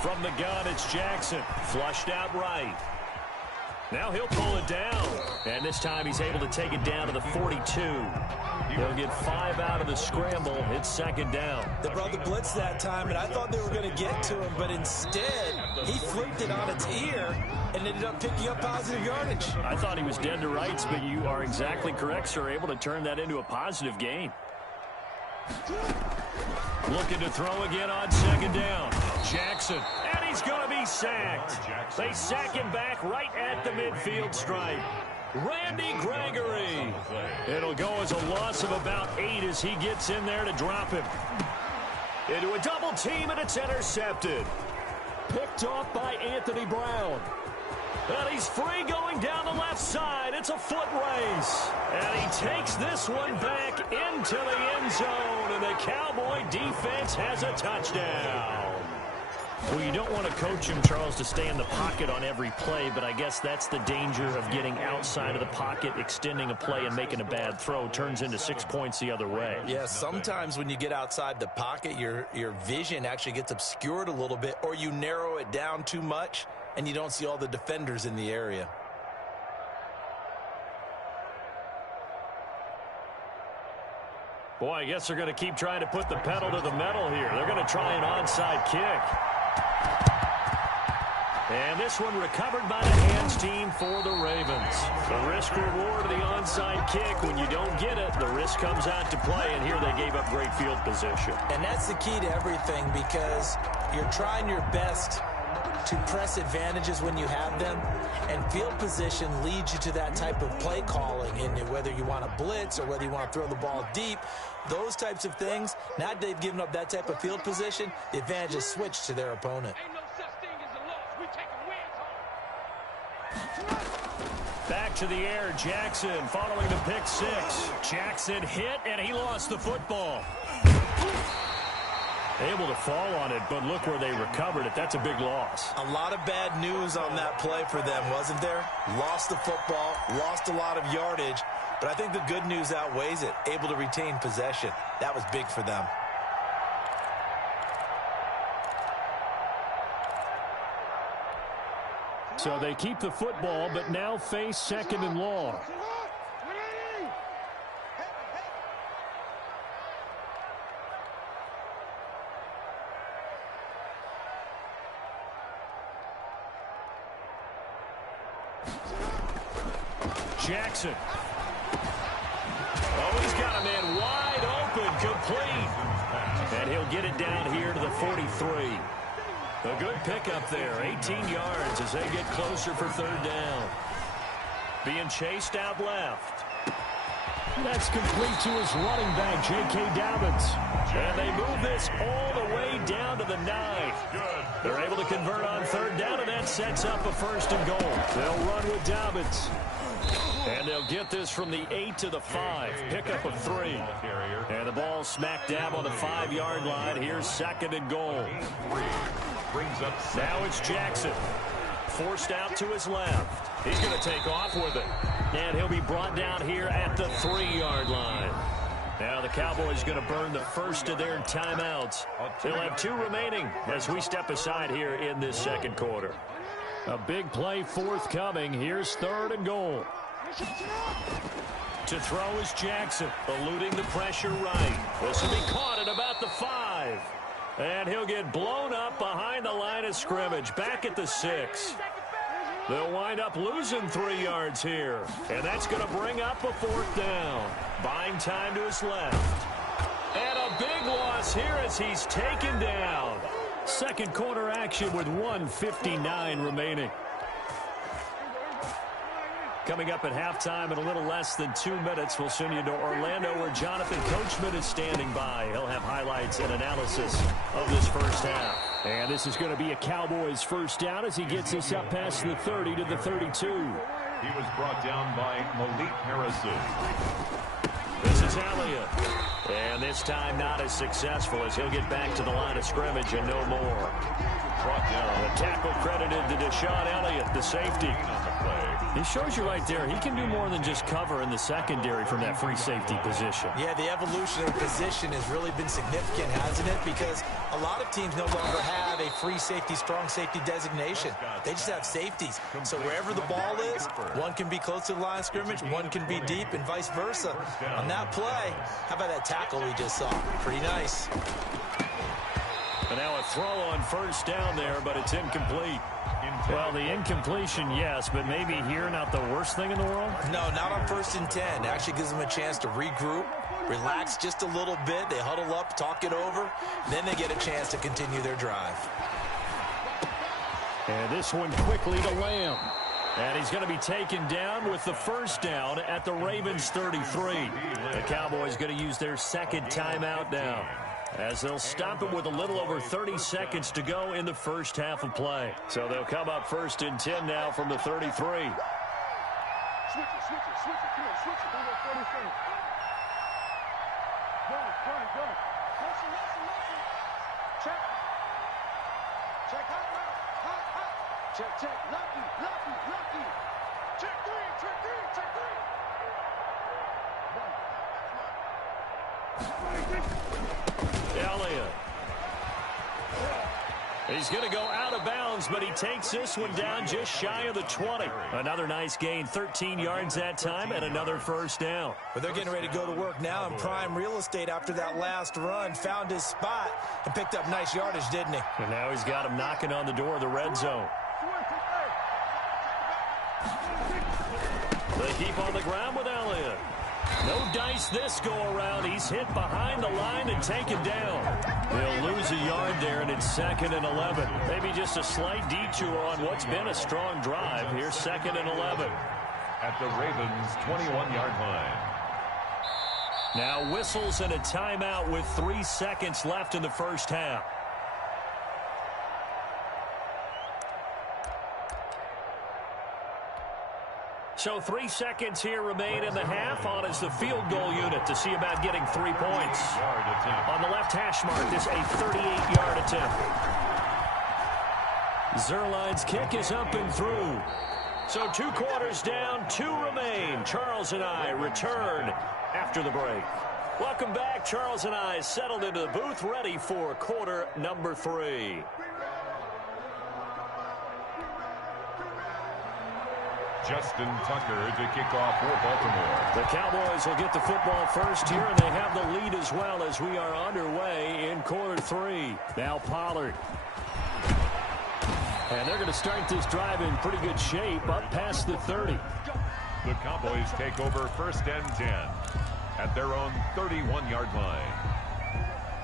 From the gun, it's Jackson, flushed out right. Now he'll pull it down. And this time he's able to take it down to the 42. He'll get 5 out of the scramble. It's 2nd down. They brought the blitz that time, and I thought they were going to get to him, but instead he flipped it on its ear and ended up picking up positive yardage. I thought he was dead to rights, but you are exactly correct, sir. Able to turn that into a positive gain. Looking to throw again on 2nd down. Jackson, and he's going to be sacked. They sack him back right at the midfield stripe. Randy Gregory. It'll go as a loss of about 8 as he gets in there to drop him. Into a double team, and it's intercepted. Picked off by Anthony Brown. And he's free going down the left side. It's a foot race. And he takes this one back into the end zone. And the Cowboy defense has a touchdown. Well, you don't want to coach him, Charles, to stay in the pocket on every play, but I guess that's the danger of getting outside of the pocket, extending a play, and making a bad throw. Turns into 6 points the other way. Yeah, sometimes when you get outside the pocket, your vision actually gets obscured a little bit, or you narrow it down too much, and you don't see all the defenders in the area. Boy, I guess they're going to keep trying to put the pedal to the metal here. They're going to try an onside kick. And this one recovered by the hands team for the Ravens. The risk-reward of the onside kick. When you don't get it, the risk comes out to play, and here they gave up great field position. And that's the key to everything, because you're trying your best to press advantages when you have them, and field position leads you to that type of play calling, and whether you want to blitz or whether you want to throw the ball deep, those types of things. Now that they've given up that type of field position, the advantage is switched to their opponent. Back to the air, Jackson following the pick 6. Jackson hit, and he lost the football. Able to fall on it, but look where they recovered it. That's a big loss. A lot of bad news on that play for them, wasn't there? Lost the football, lost a lot of yardage, but I think the good news outweighs it. Able to retain possession. That was big for them. So they keep the football, but now face 2nd and long. Jackson. Oh, he's got a man wide open, complete. And he'll get it down here to the 43. A good pickup there, 18 yards as they get closer for third down. Being chased out left. That's complete to his running back, J.K. Dobbins. And they move this all the way down to the 9. They're able to convert on third down, and that sets up a first and goal. They'll run with Dobbins. And they'll get this from the 8 to the 5. Pickup of 3. And the ball smack dab on the 5-yard line. Here's second and goal. Now it's Jackson. Forced out to his left. He's going to take off with it. And he'll be brought down here at the 3-yard line. Now the Cowboys going to burn the first of their timeouts. They'll have 2 remaining as we step aside here in this second quarter. A big play forthcoming. Here's third and goal. To throw is Jackson, eluding the pressure right. This will be caught at about the 5. And he'll get blown up behind the line of scrimmage, back at the 6. They'll wind up losing 3 yards here. And that's going to bring up a fourth down. Buying time to his left. And a big loss here as he's taken down. Second quarter action with 1:59 remaining. Coming up at halftime in a little less than 2 minutes, we'll send you to Orlando where Jonathan Coachman is standing by. He'll have highlights and analysis of this first half. And this is going to be a Cowboys first down as he gets us up past the 30 to the 32. He was brought down by Malik Harrison. This is Elliott. And this time not as successful as he'll get back to the line of scrimmage and no more. Brought down. The tackle credited to Deshaun Elliott, the safety. He shows you right there, he can do more than just cover in the secondary from that free safety position. Yeah, the evolution of the position has really been significant, hasn't it? Because a lot of teams no longer have a free safety, strong safety designation. They just have safeties. So wherever the ball is, one can be close to the line of scrimmage, one can be deep, and vice versa. On that play, how about that tackle we just saw? Pretty nice. And now a throw on first down there, but it's incomplete. Well, the incompletion, yes, but maybe here not the worst thing in the world? No, not on 1st and 10. It actually gives them a chance to regroup, relax just a little bit. They huddle up, talk it over, then they get a chance to continue their drive. And this one quickly to Lamb. And he's going to be taken down with the first down at the Ravens 33. The Cowboys going to use their second timeout now, as they'll stop it with a little over 30 seconds to go in the first half of play. So they'll come up 1st and 10 now from the 33. Switch it. Come on, switch it. Go. Listen. Check. Hot. Check. Lucky. Check three. Elliott. He's going to go out of bounds, but he takes this one down just shy of the 20. Another nice gain, 13 yards that time, and another first down. But they're getting ready to go to work now in prime real estate after that last run. Found his spot and picked up nice yardage, didn't he? And now he's got him knocking on the door of the red zone. They keep on the ground with Elliott. No dice this go-around. He's hit behind the line and taken down. They'll lose a yard there, and it's 2nd and 11. Maybe just a slight detour on what's been a strong drive. Here's 2nd and 11. At the Ravens' 21-yard line. Now whistles and a timeout with 3 seconds left in the first half. So 3 seconds here remain in the half. On is the field goal unit to see about getting 3 points. On the left hash mark, this a 38-yard attempt. Zerline's kick is up and through. So 2 quarters down, 2 remain. Charles and I return after the break. Welcome back. Charles and I settled into the booth, ready for quarter number 3. Justin Tucker to kick off for Baltimore. The Cowboys will get the football first here, and they have the lead as well as we are underway in quarter 3. Now Pollard. And they're going to start this drive in pretty good shape, up past the 30. The Cowboys take over first and 10 at their own 31-yard line.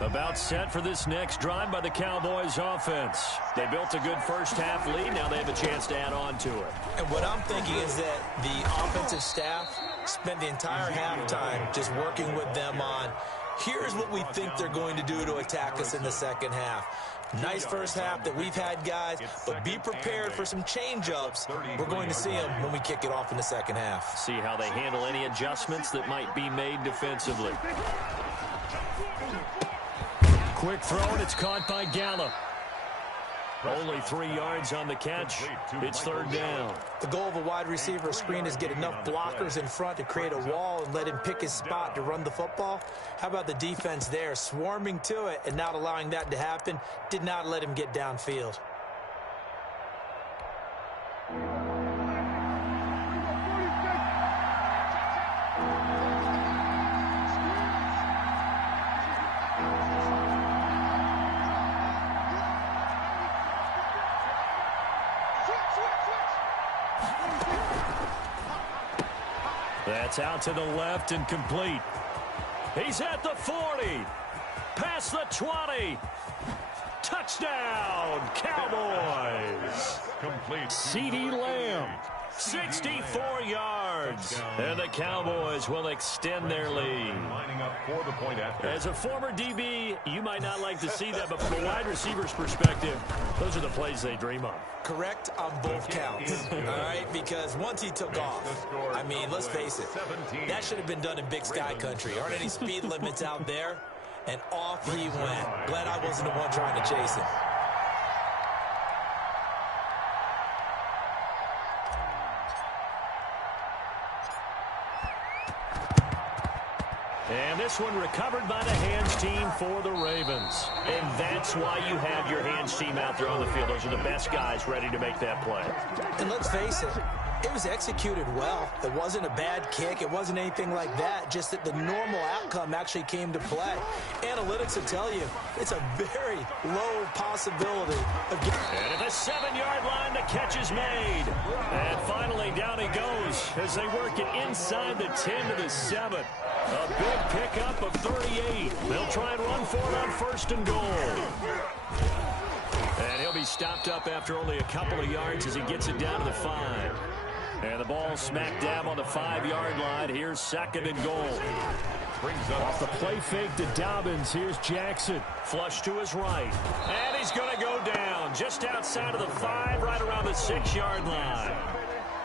About set for this next drive by the Cowboys offense. They built a good first half lead. Now they have a chance to add on to it. And what I'm thinking is that the offensive staff spent the entire halftime just working with them on, here's what we think they're going to do to attack us in the second half. Nice first half that we've had, guys, but be prepared for some change-ups. We're going to see them when we kick it off in the second half. See how they handle any adjustments that might be made defensively. Quick throw, and it's caught by Gallup. Only 3 yards on the catch. It's third down. The goal of a wide receiver screen is get enough blockers in front to create a wall and let him pick his spot to run the football. How about the defense there, swarming to it and not allowing that to happen? Did not let him get downfield. That's out to the left and complete. He's at the 40. Past the 20. Touchdown, Cowboys. Complete. CeeDee Lamb, 64 yards. And the Cowboys will extend their lead. Lining up for the point after. As a former DB, you might not like to see that, but from a wide receiver's perspective, those are the plays they dream of. Correct on both counts, all right? Because once he took off, I mean, let's face it, that should have been done in Big Sky country. Aren't any speed limits out there? And off he went. Glad I wasn't the one trying to chase him. And this one recovered by the hands team for the Ravens. And that's why you have your hands team out there on the field. Those are the best guys ready to make that play. And let's face it, it was executed well. It wasn't a bad kick. It wasn't anything like that. Just that the normal outcome actually came to play. Analytics will tell you it's a very low possibility of getting. And at the 7-yard line, the catch is made. And finally, down he goes as they work it inside the 10 to the 7. A big pickup of 38. They'll try and run for it on first and goal. And he'll be stopped up after only a couple of yards as he gets it down to the 5. And the ball smack dab on the 5-yard line. Here's second and goal. Off the play fake to Dobbins. Here's Jackson. Flush to his right. And he's going to go down just outside of the 5, right around the 6-yard line.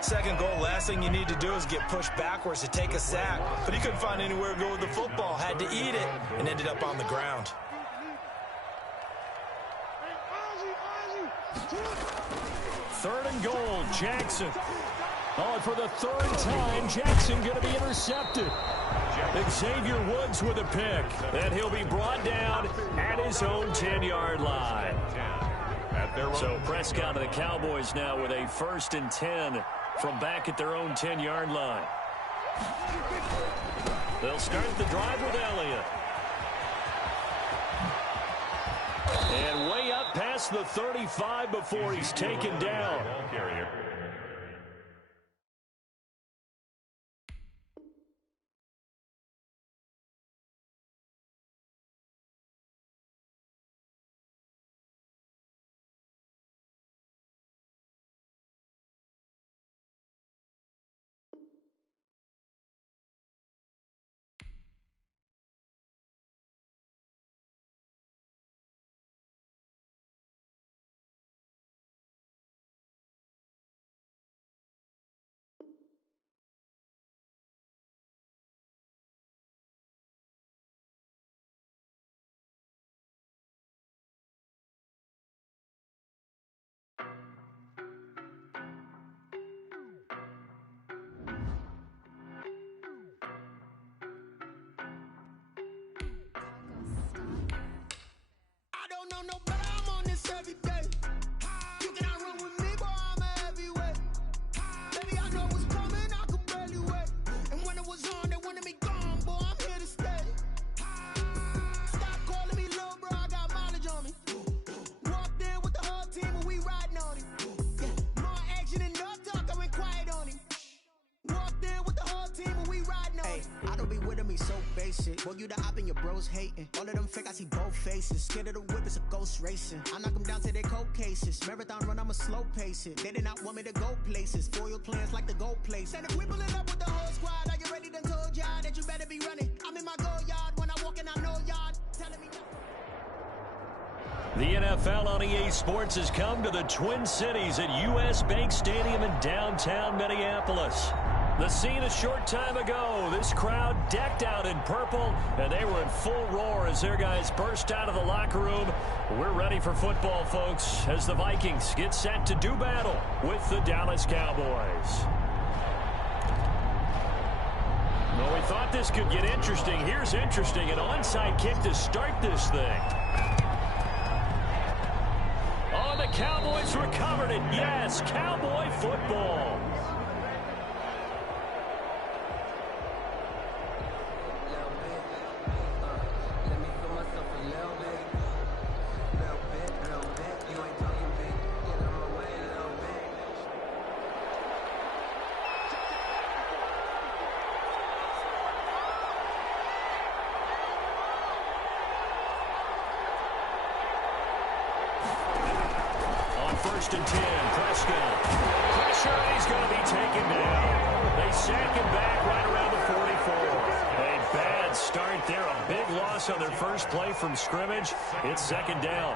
Second goal, last thing you need to do is get pushed backwards to take a sack. But he couldn't find anywhere to go with the football. Had to eat it and ended up on the ground. Third and goal, Jackson. Oh, for the third time, Jackson going to be intercepted. Xavier Woods with a pick. And he'll be brought down at his own 10-yard line. So Prescott and the Cowboys now with a 1st and 10 from back at their own 10-yard line. They'll start the drive with Elliott. And way up past the 35 before he's taken down. I don't be with him, he's so basic. Boy, you the op and your bros hating. All of them fake, I see both faces. Scared of the whip, it's a ghost racing. I knock them down to their cold cases. Marathon run, I'ma slow pace it. They did not want me to go places. Foil plans like the gold place. And if we pulling up with the whole squad, are you ready? Done told y'all that you better be running. I'm in my go yard. When I walk in, I know y'all telling me. The NFL on EA Sports has come to the Twin Cities at US Bank Stadium in downtown Minneapolis. The scene a short time ago, this crowd decked out in purple, and they were in full roar as their guys burst out of the locker room. We're ready for football, folks, as the Vikings get set to do battle with the Dallas Cowboys. Well, we thought this could get interesting. Here's interesting, an onside kick to start this thing. Oh, the Cowboys recovered it. Yes, Cowboy football. First and 10, Prescott. Pressure, and he's going to be taken down. They sack him back right around the 44. A bad start there, a big loss on their first play from scrimmage. It's second down.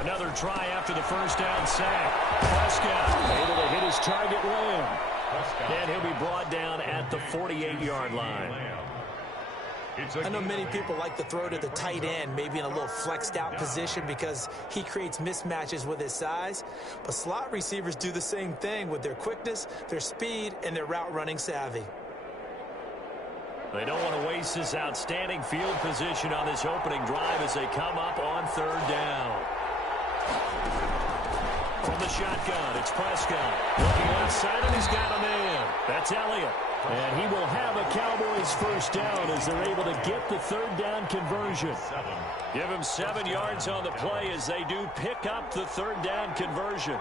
Another try after the first down sack. Prescott able to hit his target, Lamb. And he'll be brought down at the 48-yard line. I know many people like to throw to the tight end, maybe in a little flexed out position because he creates mismatches with his size. But slot receivers do the same thing with their quickness, their speed, and their route running savvy. They don't want to waste this outstanding field position on this opening drive as they come up on third down. From the shotgun, it's Prescott. Looking left side, and he's got a man. That's Elliott. And he will have a Cowboys first down as they're able to get the third down conversion. Give him 7 yards on the play as they do pick up the third down conversion.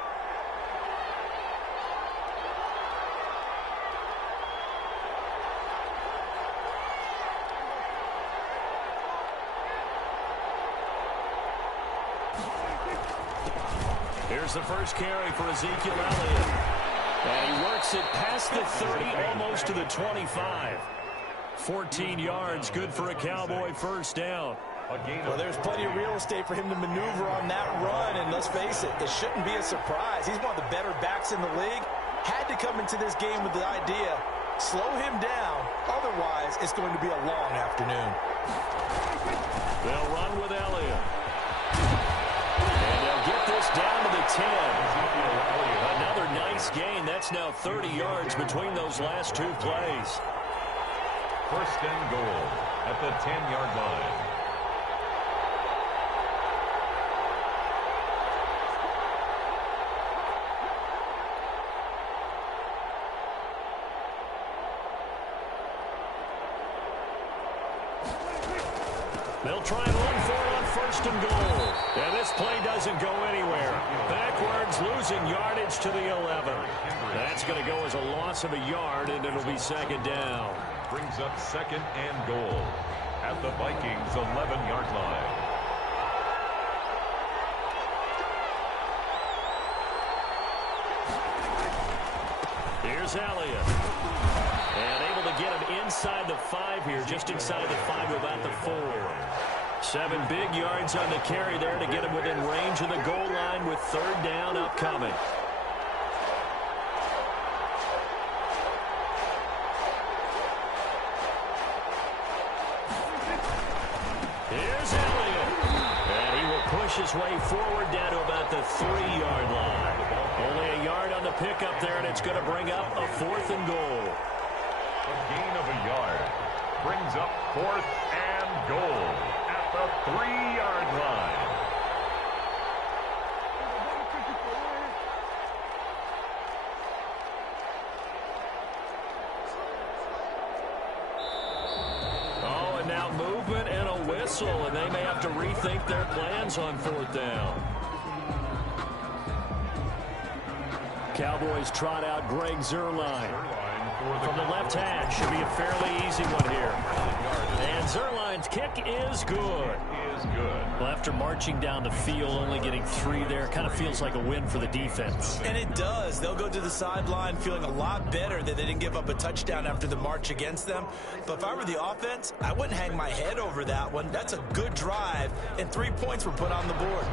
Here's the first carry for Ezekiel Elliott. And he works it past the 30, almost to the 25. 14 yards, good for a Cowboy first down. Well, there's plenty of real estate for him to maneuver on that run, and let's face it, it shouldn't be a surprise. He's one of the better backs in the league. Had to come into this game with the idea, slow him down, otherwise it's going to be a long afternoon. They'll run with Elliott. And they'll get this down to the 10. Another nice gain. That's now 30 yards between those last two plays. First and goal at the 10-yard line. They'll try and run for it on first and goal. And this play doesn't go anywhere. Backwards, losing yardage to the 11. That's going to go as a loss of a yard, and it'll be second down. Brings up second and goal at the Vikings' 11-yard line. Here's Elliott. And able to get him inside the 5 here, just inside the 5 to about the 4. 7 big yards on the carry there to get him within range of the goal line with third down upcoming. Here's Elliott. And he will push his way forward down to about the 3-yard line. Only a yard on the pickup there, and it's going to bring up a 4th and goal. A gain of a yard brings up 4th and goal at the 3-yard line. Oh, and now movement and a whistle, and they may have to rethink their plans on 4th down. Cowboys trot out Greg Zuerlein. From the left hash, should be a fairly easy one here. And Zuerlein's kick is good. Well, after marching down the field, only getting 3 there, kind of feels like a win for the defense. And it does. They'll go to the sideline feeling a lot better that they didn't give up a touchdown after the march against them. But if I were the offense, I wouldn't hang my head over that one. That's a good drive, and 3 points were put on the board.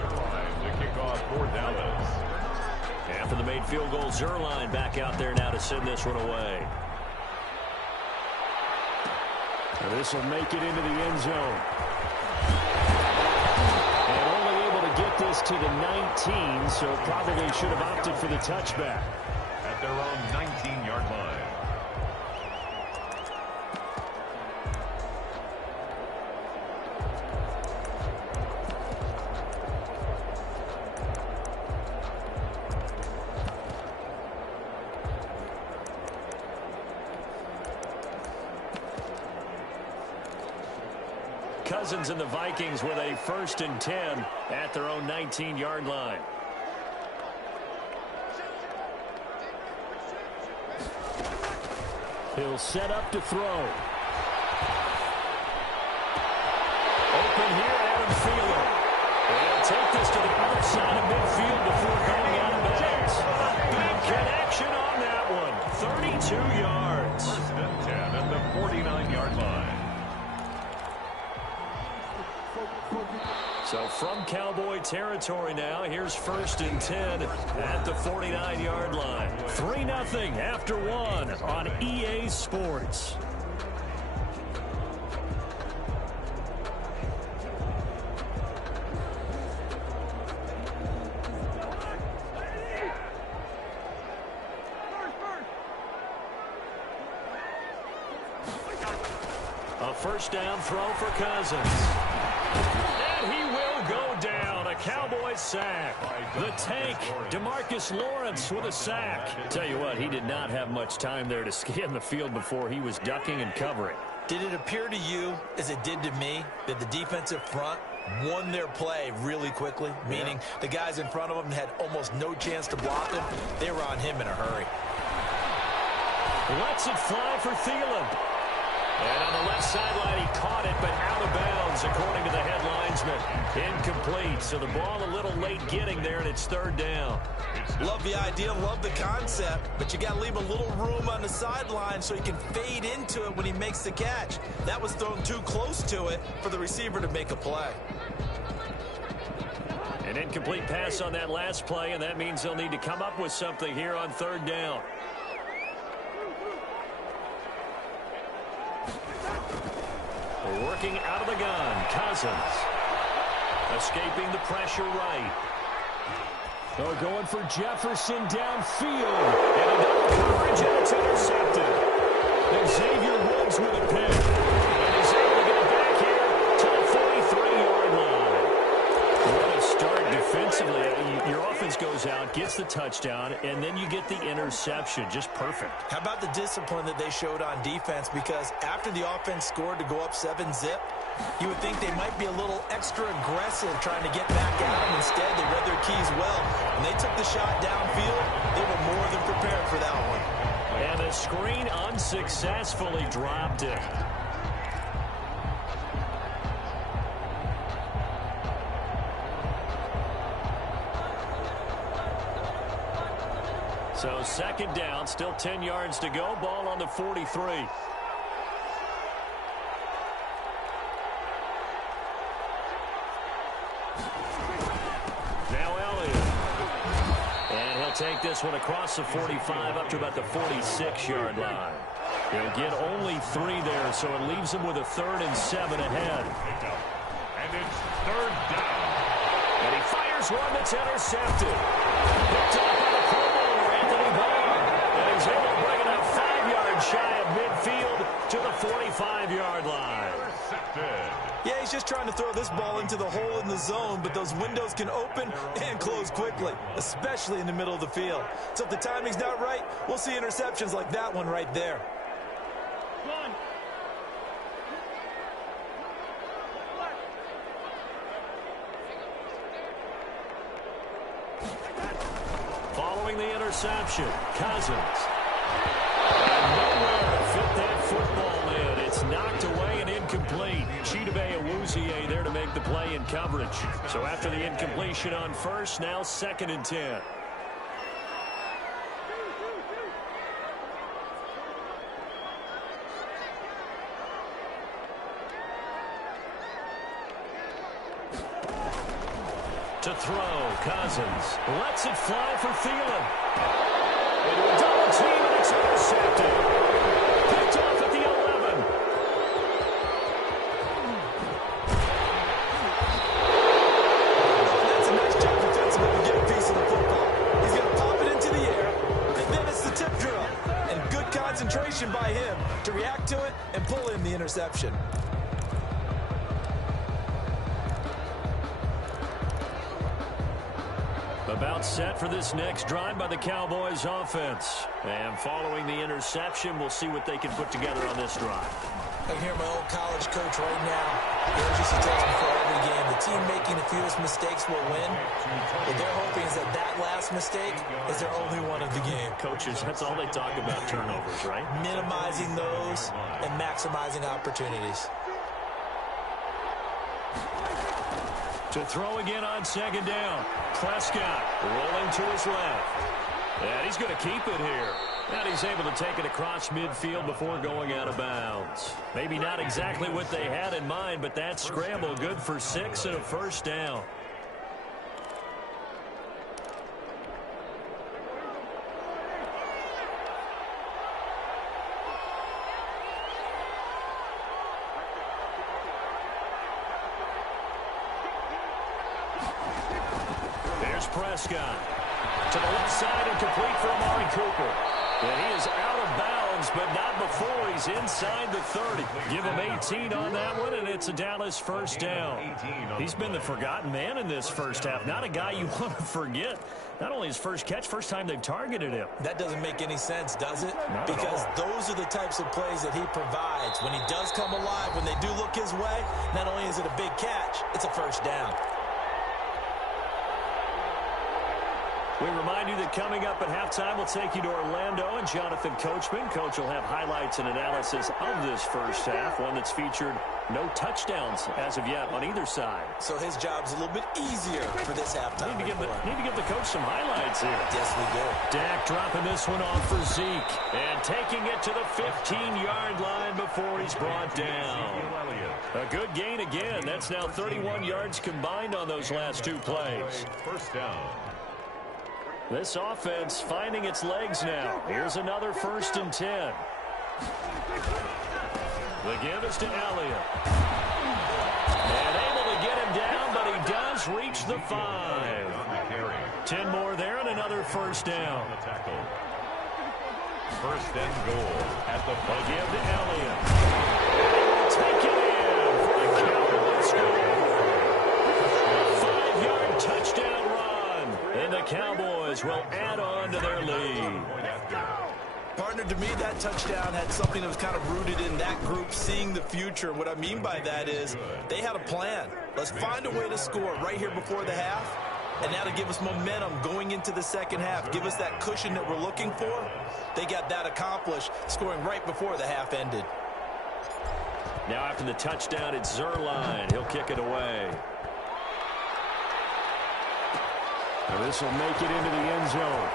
The kickoff for Dallas. After the made field goal, Zuerlein back out there now to send this one away. This will make it into the end zone. And only able to get this to the 19, so probably should have opted for the touchback. At their own 19-yard line. Cousins and the Vikings with a 1st and 10 at their own 19-yard line. He'll set up to throw. Open here, Adam Thielen. They'll take this to the other side of midfield before going out of bounds. Big connection on that one. 32 yards. 1st and 10 at the 49-yard line. So from Cowboy territory now, here's 1st and 10 at the 49-yard line. 3-0 after 1 on EA Sports. A 1st down throw for Cousins. He will go down. A Cowboys sack. The tank, DeMarcus Lawrence with a sack. Tell you what, he did not have much time there to scan the field before he was ducking and covering. Did it appear to you, as it did to me, that the defensive front won their play really quickly? Meaning the guys in front of them had almost no chance to block him. They were on him in a hurry. Lets it fly for Thielen. And on the left sideline, he caught it, but out of bounds, according to the head linesman. Incomplete, so the ball a little late getting there, and it's 3rd down. Love the idea, love the concept, but you got to leave a little room on the sideline so he can fade into it when he makes the catch. That was thrown too close to it for the receiver to make a play. An incomplete pass on that last play, and that means they'll need to come up with something here on 3rd down. Working out of the gun, Cousins. Escaping the pressure right. They're going for Jefferson downfield. And a double coverage, and it's intercepted. And Xavier Woods with a pick. And he's able to get it back here to the 43-yard line. What a start defensively. Your offense goes out, gets the touchdown, and then you get the interception. Just perfect. How about the discipline that they showed on defense? Because after the offense scored to go up 7-zip, you would think they might be a little extra aggressive trying to get back at them. Instead, they read their keys well. When they took the shot downfield, they were more than prepared for that one. And the screen unsuccessfully dropped it. So 2nd down, still 10 yards to go. Ball on the 43. Now Elliott. And he'll take this one across the 45 up to about the 46-yard line. He'll get only 3 there, so it leaves him with a 3rd and 7 ahead. And it's 3rd down. And he fires one that's intercepted. Picked up by the Pro Bowler, Anthony Barr. And he's able to bring it up 5 yards shy of midfield to the 45-yard line. Intercepted. Yeah, he's just trying to throw this ball into the hole in the zone, but those windows can open and close quickly, especially in the middle of the field. So if the timing's not right, we'll see interceptions like that one right there. throwing the interception. Cousins. And nowhere to fit that football in. It's knocked away and incomplete. Chidobe Awuzie there to make the play in coverage. So after the incompletion on first, now 2nd and 10. To throw, Cousins lets it fly for Thielen. Into a double team, and it's intercepted. Picked off at the 11. That's a nice job defensively to get a piece of the football. He's going to pop it into the air, and then it's the tip drill. And good concentration by him to react to it and pull in the interception. About set for this next drive by the Cowboys offense. And following the interception, we'll see what they can put together on this drive. I can hear my old college coach right now. He urges he tells before every game, the team making the fewest mistakes will win. What they're hoping is that that last mistake is their only one of the game. Coaches, that's all they talk about, turnovers, right? Minimizing those and maximizing opportunities. To throw again on 2nd down. Prescott rolling to his left. And he's going to keep it here. And he's able to take it across midfield before going out of bounds. Maybe not exactly what they had in mind, but that scramble good for 6 and a 1st down. Prescott to the left side and complete for Amari Cooper. And he is out of bounds, but not before he's inside the 30. Give him 18 on that one, and it's a Dallas 1st down. He's been the forgotten man in this first half. Not a guy you want to forget. Not only his first catch, first time they've targeted him. That doesn't make any sense, does it? Not because those are the types of plays that he provides. When he does come alive, when they do look his way, not only is it a big catch, it's a 1st down. We remind you that coming up at halftime, we'll take you to Orlando and Jonathan Coachman. Coach will have highlights and analysis of this first half, one that's featured no touchdowns as of yet on either side. So his job's a little bit easier for this halftime. Need to give the coach some highlights here. Yes, we do. Dak dropping this one off for Zeke and taking it to the 15-yard line before he's brought down. A good gain again. That's now 31 yards combined on those last 2 plays. 1st down. This offense finding its legs now. Here's another 1st and 10. The give is to Elliott. And able to get him down, but he does reach the 5. 10 more there and another 1st down. 1st and goal at the The give to Elliott. Take it in for the Cowboys score. 5-yard touchdown run. And the Cowboys will add on to their lead. Partner, to me, that touchdown had something that was kind of rooted in that group seeing the future. What I mean by that is they had a plan. Let's find a way to score right here before the half. And now to give us momentum going into the 2nd half, give us that cushion that we're looking for. They got that accomplished, scoring right before the half ended. Now after the touchdown, it's Zerline. He'll kick it away. And this will make it into the end zone.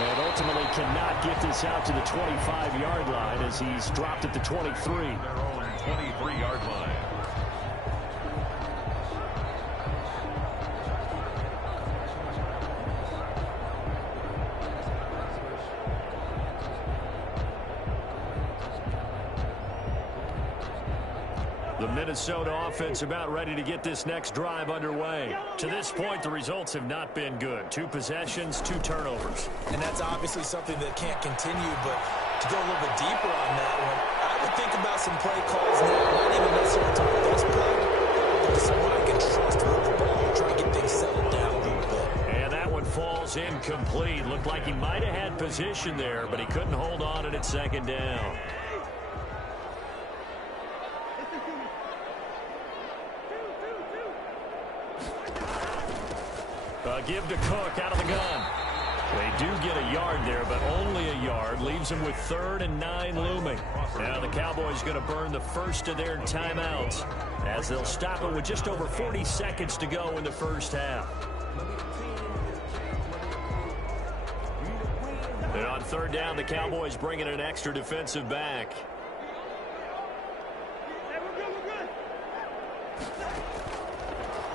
And ultimately cannot get this out to the 25-yard line as he's dropped at the 23. Their own 23-yard line. The Minnesota offense about ready to get this next drive underway. To this point, the results have not been good. 2 possessions, 2 turnovers. And that's obviously something that can't continue, but to go a little bit deeper on that one, I would think about some play calls now, not even necessarily to the best play, but to someone I can trust with the ball, try to get things settled down a little bit. And that one falls incomplete. Looked like he might have had position there, but he couldn't hold on it at 2nd down. A Give to Cook out of the gun. They do get a yard there, but only a yard. Leaves them with 3rd and 9 looming. Now the Cowboys going to burn the first of their timeouts as they'll stop it with just over 40 seconds to go in the first half. And on 3rd down, the Cowboys bring in an extra defensive back.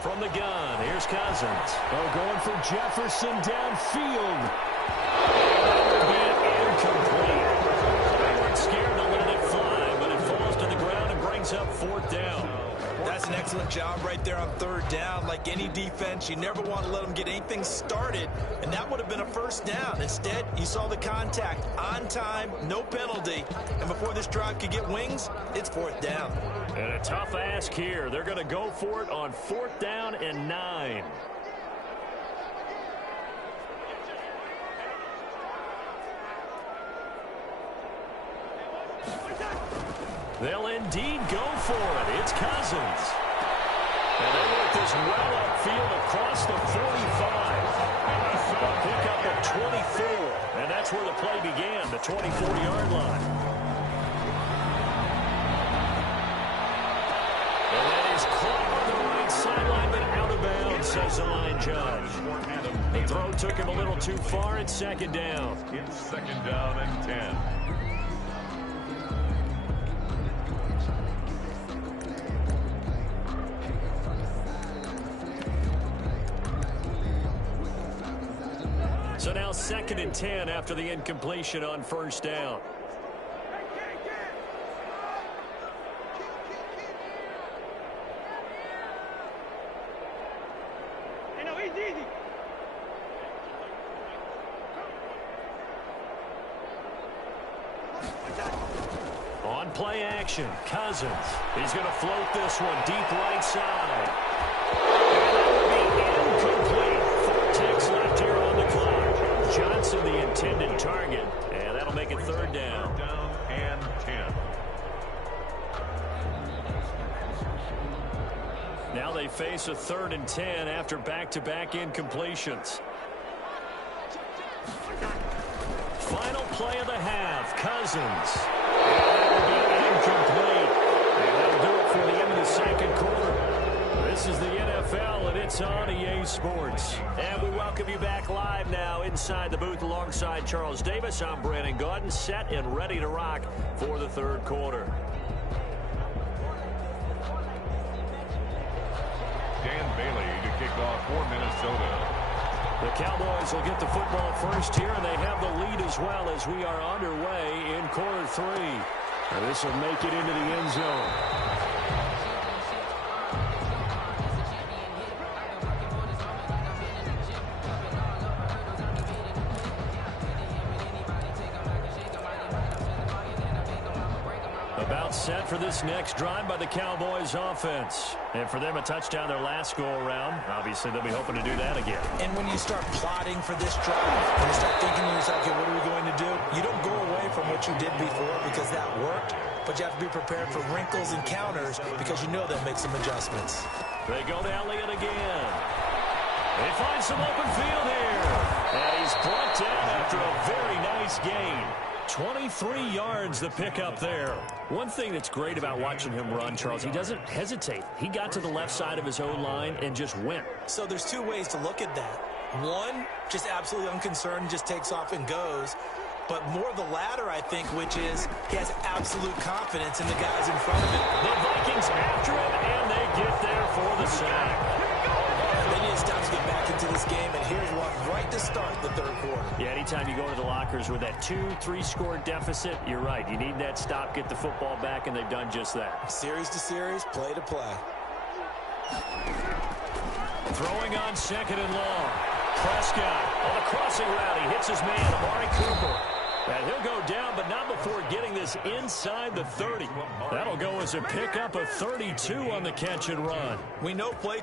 From the gun, here's Cousins. Oh, going for Jefferson downfield. Incomplete. They weren't scared to let it fly, but it falls to the ground and brings up 4th down. That's an excellent job right there on 3rd down. Like any defense, you never want to let them get anything started, and that would have been a 1st down. Instead, you saw the contact on time, no penalty, and before this drive could get wings, it's 4th down. And a tough ask here. They're going to go for it on 4th down and 9. They'll indeed go for it. It's Cousins. And they work this well upfield across the 45. A pickup of 24. And that's where the play began, the 24-yard line. And that is caught on the right sideline, but out of bounds, says the line judge. The throw took him a little too far. It's 2nd down. It's 2nd down and 10. So now 2nd and 10 after the incompletion on 1st down. On play action, Cousins. He's going to float this one deep right side. And that will be incomplete. 4 ticks left here on the clock. Johnson, the intended target, and that'll make it 3rd down. 3rd down and 10. Now they face a 3rd and 10 after back-to-back incompletions. Final play of the half, Cousins. Incomplete. And that'll do it for the end of the 2nd quarter. This is the NFL, and it's on EA Sports. And we welcome you back live now inside the booth alongside Charles Davis. I'm Brandon Gaudin, set and ready to rock for the 3rd quarter. Dan Bailey to kick off for Minnesota. The Cowboys will get the football first here, and they have the lead as well as we are underway in quarter 3. And this will make it into the end zone. About set for this next drive by the Cowboys offense. And for them, a touchdown their last go-around. Obviously, they'll be hoping to do that again. And when you start plotting for this drive, and you start thinking to yourself, okay, what are we going to do? You don't go away from what you did before because that worked, but you have to be prepared for wrinkles and counters because you know they'll make some adjustments. They go to Elliott again. They find some open field here. And he's brought down after a very nice gain. 23 yards the pickup there. One thing that's great about watching him run, Charles, he doesn't hesitate. He got to the left side of his own line and just went. So there's 2 ways to look at that. One, just absolutely unconcerned, just takes off and goes. But more the latter, I think, which is he has absolute confidence in the guys in front of him. The Vikings after him, and they get there for the sack. They need to stop to get back into this game, and here's one right to start the 3rd quarter. Yeah, anytime you go to the lockers with that 2-3 score deficit, you're right. You need that stop, get the football back, and they've done just that. Series to series, play to play. Throwing on 2nd and long. Prescott on the crossing route. He hits his man, Amari Cooper. And he'll go down, but not before getting this inside the 30. That'll go as a pickup of 32 on the catch and run. We know play.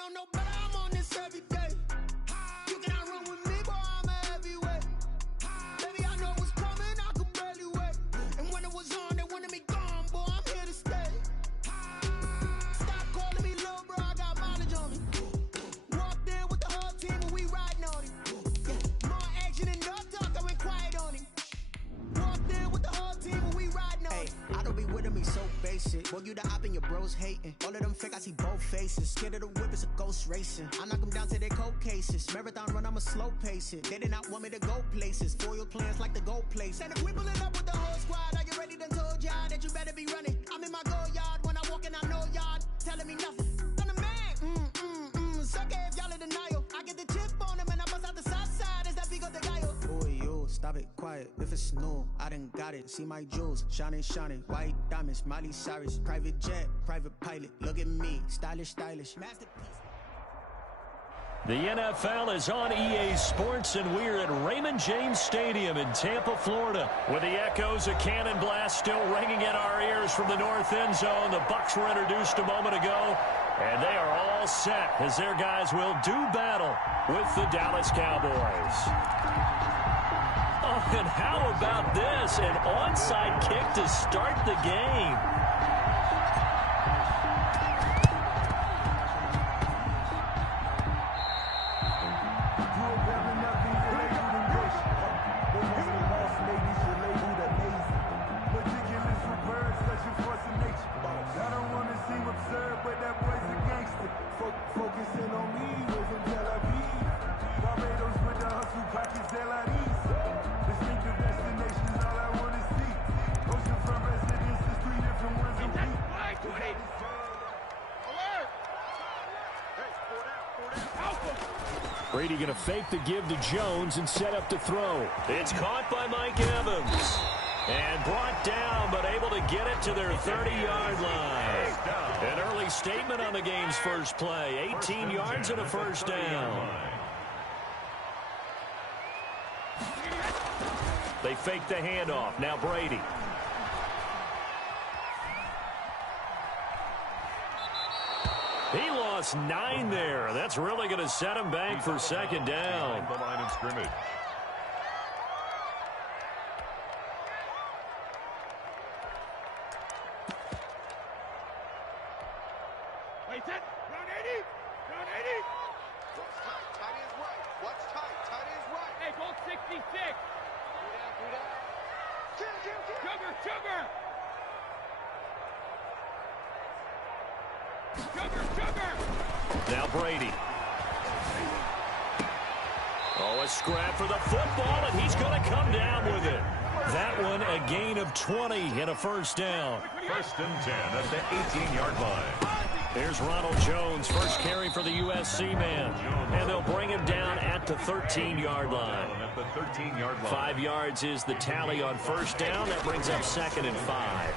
know no better, I'm on this every day. You cannot run with me, boy, I'm a heavyweight. Baby, I know what's coming, I could barely wait. And when it was on, they wanted me gone, boy, I'm here to stay. Stop calling me little bro, I got mileage on me. Walked in with the whole team and we riding on it. Yeah, more action and no talk, I went quiet on him. Walked in with the whole team and we riding on it. I don't be with him, he's so basic. Boy, you the op and your bros hating. All of them fake, I see both faces. Scared of the whip, it's a ghost racing. I knock them down to their cold cases. Marathon run, I'ma slow pace it. They did not want me to go places. Foil plans like the gold place. And if we pulling up with the whole squad, are you ready? Done told y'all that you better be running. I'm in my go yard when I walk in, I know y'all telling me nothing. I'm the man. Sucker if y'all in denial. I get the chip on them and I bust out the south side. Is that big of the guy? Boy, you stop it, quiet. If it's new, I done got it. See my jewels, shining, white diamonds, Miley Cyrus, private jet, private pilot. Look at me, stylish, masterpiece. The NFL is on EA Sports, and we're at Raymond James Stadium in Tampa, Florida, with the echoes of Cannon Blast still ringing in our ears from the north end zone. The Bucs were introduced a moment ago, and they are all set as their guys will do battle with the Dallas Cowboys. Oh, and how about this? An onside kick to start the game. Brady going to fake the give to Jones and set up to throw. It's caught by Mike Evans. And brought down, but able to get it to their 30-yard line. An early statement on the game's first play. 18 yards and a first down. They fake the handoff. Now Brady. He lost 9 there. That's really going to set him back for second down. The line of scrimmage. Wait, set. Round 80. Round 80. What's tight? Tight is right. What's tight? Tight is right. Hey, goal 66. Do that. Kill. Sugar. Now Brady. Oh, a scrap for the football, and he's going to come down with it. That one, a gain of 20 and a first down. First and 10 at the 18-yard line. Here's Ronald Jones, first carry for the USC man. And they'll bring him down at the 13-yard line. At the 13-yard line. 5 yards is the tally on first down. That brings up 2nd and 5.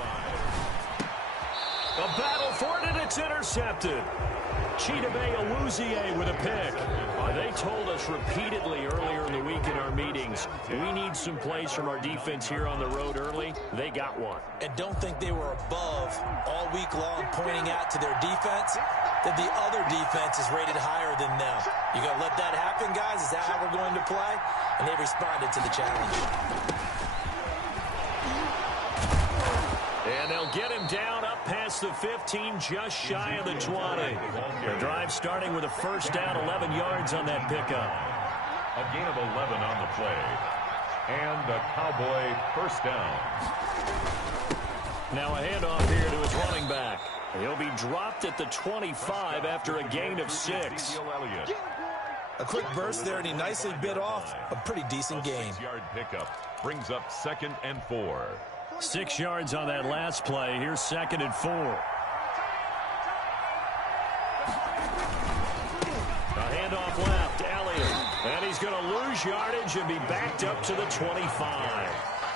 A battle for it, and it's intercepted. Chidobe Awuzie with a pick. They told us repeatedly earlier in the week in our meetings, we need some plays from our defense here on the road early. They got one. And don't think they were above all week long pointing out to their defense that the other defense is rated higher than them. You got to let that happen, guys? Is that how we're going to play? And they responded to the challenge. And they'll get him down up past the 15, just shy of the 20. Their drive starting with a first down, 11 yards on that pickup. A gain of 11 on the play. And a Cowboy first down. Now a handoff here to his running back. He'll be dropped at the 25 after a gain of 6. A quick burst there, and he nicely bit off a pretty decent game. 6-yard pickup brings up 2nd and 4. 6 yards on that last play. Here's 2nd and 4. A handoff left, Elliott. And he's going to lose yardage and be backed up to the 25.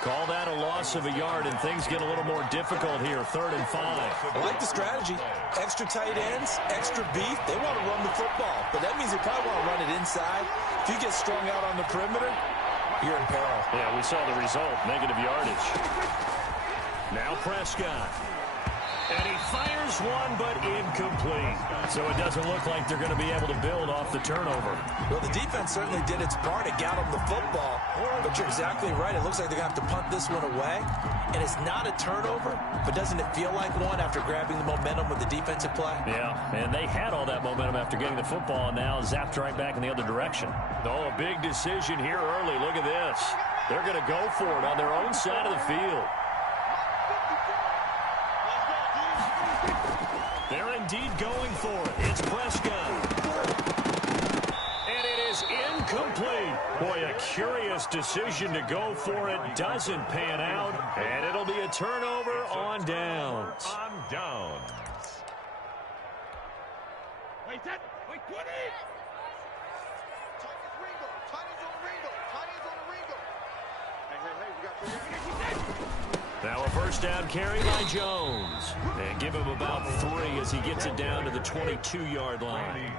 Call that a loss of a yard, and things get a little more difficult here. 3rd and 5. I like the strategy. Extra tight ends, extra beef. They want to run the football, but that means they probably want to run it inside. If you get strung out on the perimeter, you're in peril. Yeah, we saw the result, negative yardage. Now Prescott. And he fires Here's one, but incomplete. So it doesn't look like they're going to be able to build off the turnover. Well, the defense certainly did its part. It got them the football. But you're exactly right. It looks like they're going to have to punt this one away. And it's not a turnover, but doesn't it feel like one after grabbing the momentum with the defensive play? Yeah, and they had all that momentum after getting the football, and now zapped right back in the other direction. Oh, a big decision here early. Look at this. They're going to go for it on their own side of the field. They're indeed going for it. It's Prescott. And it is incomplete. Boy, a curious decision to go for it. Doesn't pan out. And it'll be a turnover on downs. On downs. Wait, 20. Tiny's on Ringo. Hey, we got 3. Now a first down carry by Jones. And give him about 3 as he gets it down to the 22-yard line.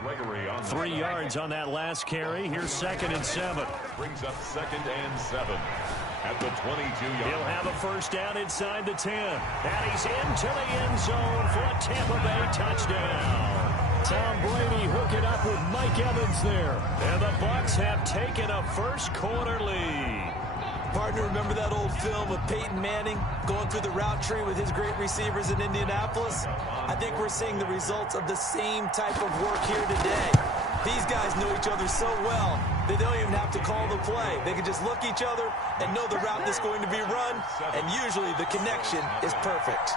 3 yards on that last carry. Here's 2nd and 7. Brings up 2nd and 7 at the 22-yard. He'll have a first down inside the 10. And he's into the end zone for a Tampa Bay touchdown. Tom Brady hooking up with Mike Evans there. And the Bucs have taken a first-quarter lead. Partner, remember that old film of Peyton Manning going through the route tree with his great receivers in Indianapolis? I think we're seeing the results of the same type of work here today. These guys know each other so well, they don't even have to call the play. They can just look each other and know the route that's going to be run, and usually the connection is perfect.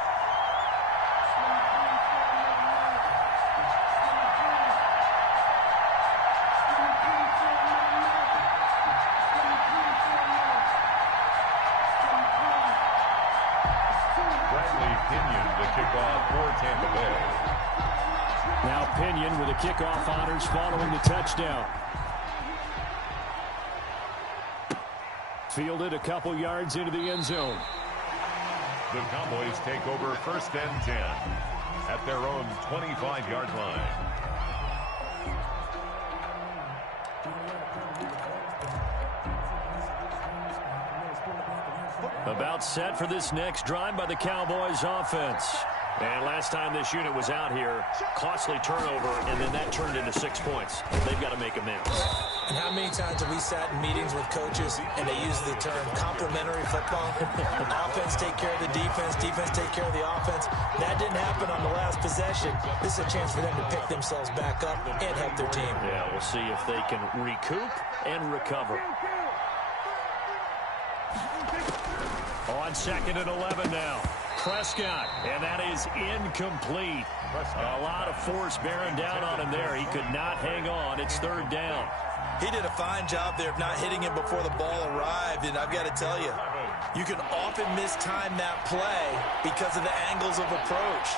Now Pinion with the kickoff honors following the touchdown. Fielded a couple yards into the end zone. The Cowboys take over 1st and 10 at their own 25-yard line. About set for this next drive by the Cowboys offense. And last time this unit was out here, costly turnover, and then that turned into 6 points. They've got to make amends. And how many times have we sat in meetings with coaches and they use the term complementary football? Offense take care of the defense, defense take care of the offense. That didn't happen on the last possession. This is a chance for them to pick themselves back up and help their team. Yeah, we'll see if they can recoup and recover. On 2nd and 11 now. Prescott, and that is incomplete. A lot of force bearing down on him there. He could not hang on. It's 3rd down. He did a fine job there of not hitting him before the ball arrived, and I've got to tell you, you can often mistime that play because of the angles of approach.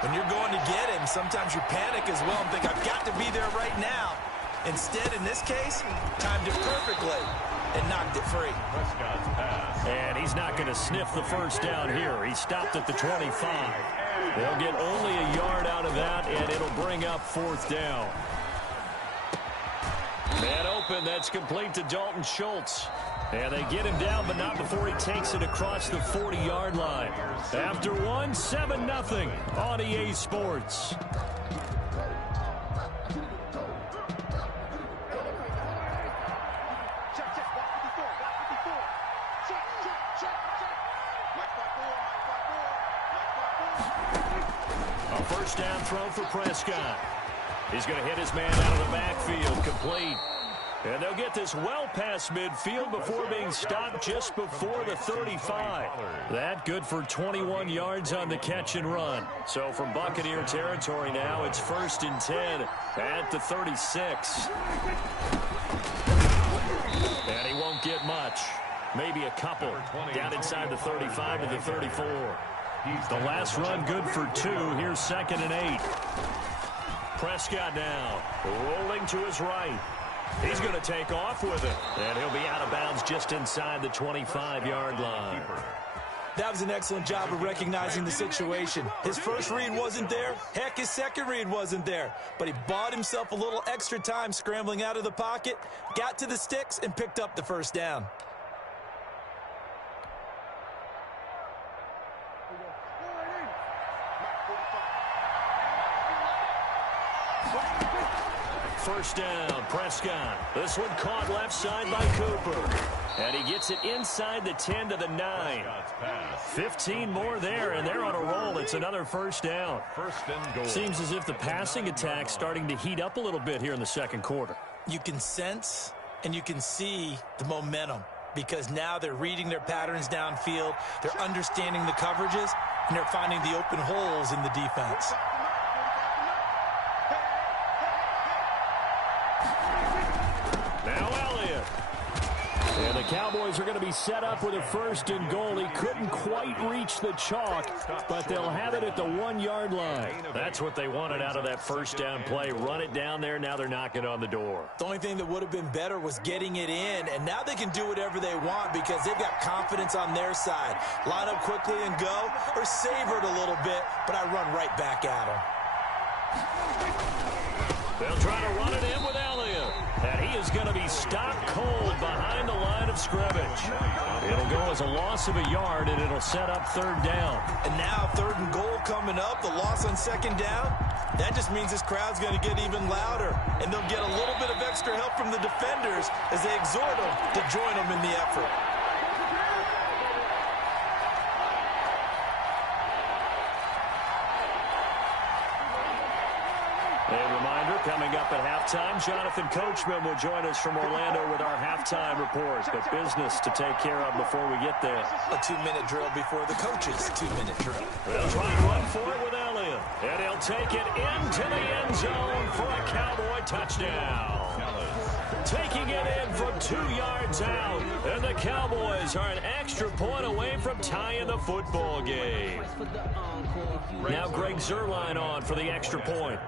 When you're going to get him, sometimes you panic as well and think, I've got to be there right now. Instead, in this case, timed it perfectly and knocked it free. And he's not going to sniff the first down here. He stopped at the 25. They'll get only a yard out of that, and it'll bring up 4th down. Man open, that's complete to Dalton Schultz. And they get him down, but not before he takes it across the 40-yard line. After one, 7-0 on EA Sports. A first down throw for Prescott. He's going to hit his man out of the backfield, complete. And they'll get this well past midfield before being stopped just before the 35. That good for 21 yards on the catch and run. So from Buccaneer territory now, it's 1st and 10 at the 36. And he won't get much. Maybe a couple down inside the 35 to the 34. The last run good for 2. Here's 2nd and 8. Prescott now rolling to his right. He's going to take off with it. And he'll be out of bounds just inside the 25-yard line. That was an excellent job of recognizing the situation. His first read wasn't there. Heck, his second read wasn't there. But he bought himself a little extra time scrambling out of the pocket, got to the sticks, and picked up the first down. first down. Prescott. This one caught left side by Cooper. And he gets it inside the 10 to the 9. 15 more there, and they're on a roll. It's another first down. First and goal. Seems as if the passing attack's starting to heat up a little bit here in the second quarter. You can sense and you can see the momentum because now they're reading their patterns downfield, they're understanding the coverages, and they're finding the open holes in the defense. Now Elliott. And the Cowboys are going to be set up with a first and goal. He couldn't quite reach the chalk, but they'll have it at the 1-yard line. That's what they wanted out of that first down play. Run it down there. Now they're knocking on the door. The only thing that would have been better was getting it in, and now they can do whatever they want because they've got confidence on their side. Line up quickly and go, or savor it a little bit, but I run right back at them. They'll try to run it in with Elliott. And he is going to be stopped cold behind the line of scrimmage. It'll go as a loss of a yard, and it'll set up third down. And now third and goal coming up, the loss on second down. That just means this crowd's going to get even louder, and they'll get a little bit of extra help from the defenders as they exhort them to join them in the effort. A reminder, coming up at halftime, Jonathan Coachman will join us from Orlando with our halftime report. But business to take care of before we get there. A 2-minute drill before the coach's 2-minute drill. They'll try to run for it with Elliott. And he'll take it into the end zone for a Cowboy touchdown. Taking it in from 2 yards out. And the Cowboys are an extra point away from tying the football game. Now Greg Zuerlein on for the extra point.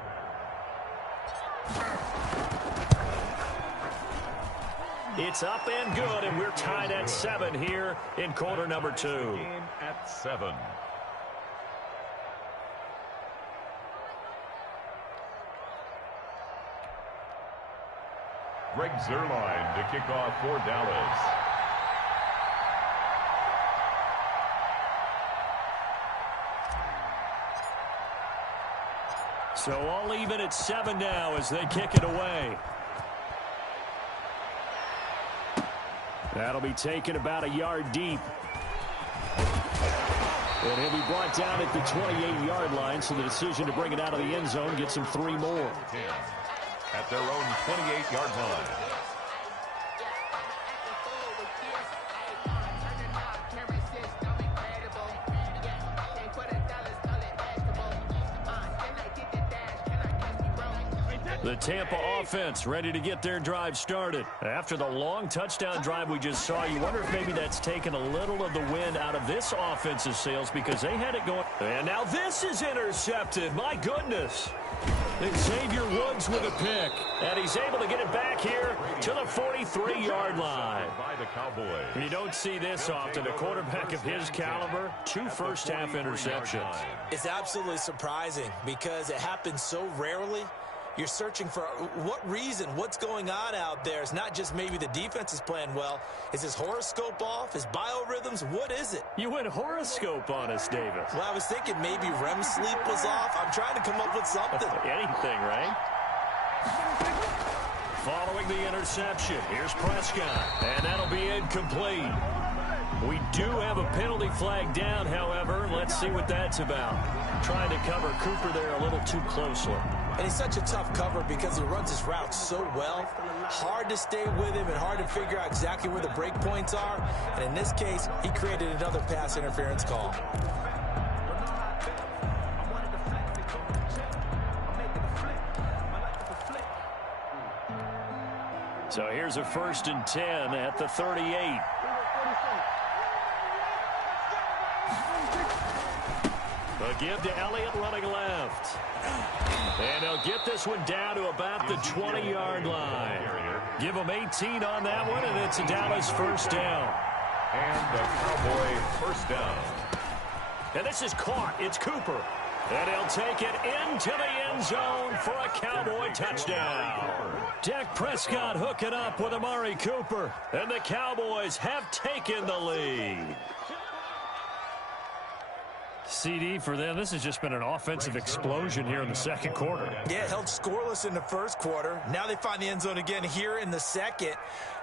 It's up and good, and we're tied at 7 here in quarter number 2. Game at 7. Greg Zuerlein to kick off for Dallas. So all even at 7 now as they kick it away. That'll be taken about a yard deep. And he'll be brought down at the 28-yard line, so the decision to bring it out of the end zone gets him 3 more. At their own 28-yard line. The Tampa offense ready to get their drive started. After the long touchdown drive we just saw, you wonder if maybe that's taken a little of the wind out of this offense's sails because they had it going. And now this is intercepted. My goodness. Xavier Woods with a pick. And he's able to get it back here to the 43-yard line. By the Cowboys. You don't see this often. A quarterback of his caliber, 2 first-half interceptions. It's absolutely surprising because it happens so rarely. You're searching for what reason, what's going on out there. It's not just maybe the defense is playing well. Is his horoscope off? His biorhythms? What is it? You went horoscope on us, Davis. Well, I was thinking maybe REM sleep was off. I'm trying to come up with something. Anything, right? Following the interception, here's Prescott, and that'll be incomplete. We do have a penalty flag down, however. Let's see what that's about. Trying to cover Cooper there a little too closely. And he's such a tough cover because he runs his route so well. Hard to stay with him and hard to figure out exactly where the break points are. And in this case, he created another pass interference call. So here's a 1st and 10 at the 38. A give to Elliott running left. And they'll get this one down to about the 20-yard line. Give them 18 on that one, and it's a Dallas first down. And the Cowboy first down. And this is caught. It's Cooper. And he'll take it into the end zone for a Cowboy touchdown. Dak Prescott hooking up with Amari Cooper. And the Cowboys have taken the lead. CD for them. This has just been an offensive explosion here in the second quarter. Yeah, held scoreless in the first quarter. Now they find the end zone again here in the second.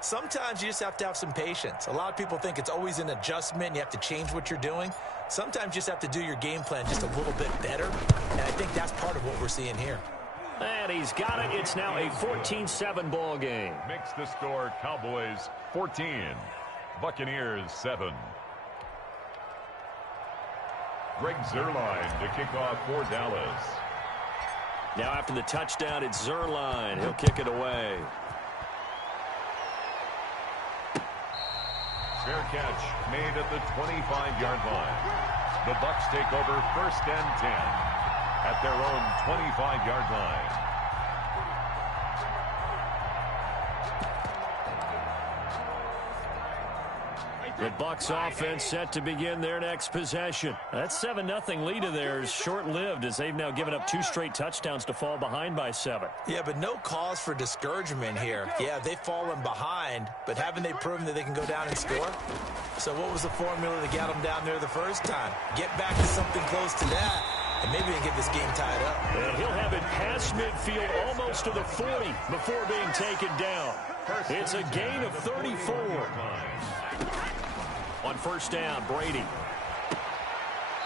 Sometimes you just have to have some patience. A lot of people think it's always an adjustment. You have to change what you're doing. Sometimes you just have to do your game plan just a little bit better. And I think that's part of what we're seeing here. And he's got it. It's now a 14-7 ball game. Makes the score Cowboys 14, Buccaneers 7. Greg Zuerlein to kick off for Dallas. Now after the touchdown, it's Zuerlein. He'll kick it away. Fair catch made at the 25-yard line. The Bucs take over 1st and 10 at their own 25-yard line. The Bucs offense set to begin their next possession. That 7-0 lead of theirs short-lived as they've now given up 2 straight touchdowns to fall behind by 7. Yeah, but no cause for discouragement here. Yeah, they've fallen behind, but haven't they proven that they can go down and score? So what was the formula that got them down there the first time? Get back to something close to that, and maybe they can get this game tied up. And he'll have it past midfield almost to the 40 before being taken down. It's a gain of 34. On 1st down, Brady.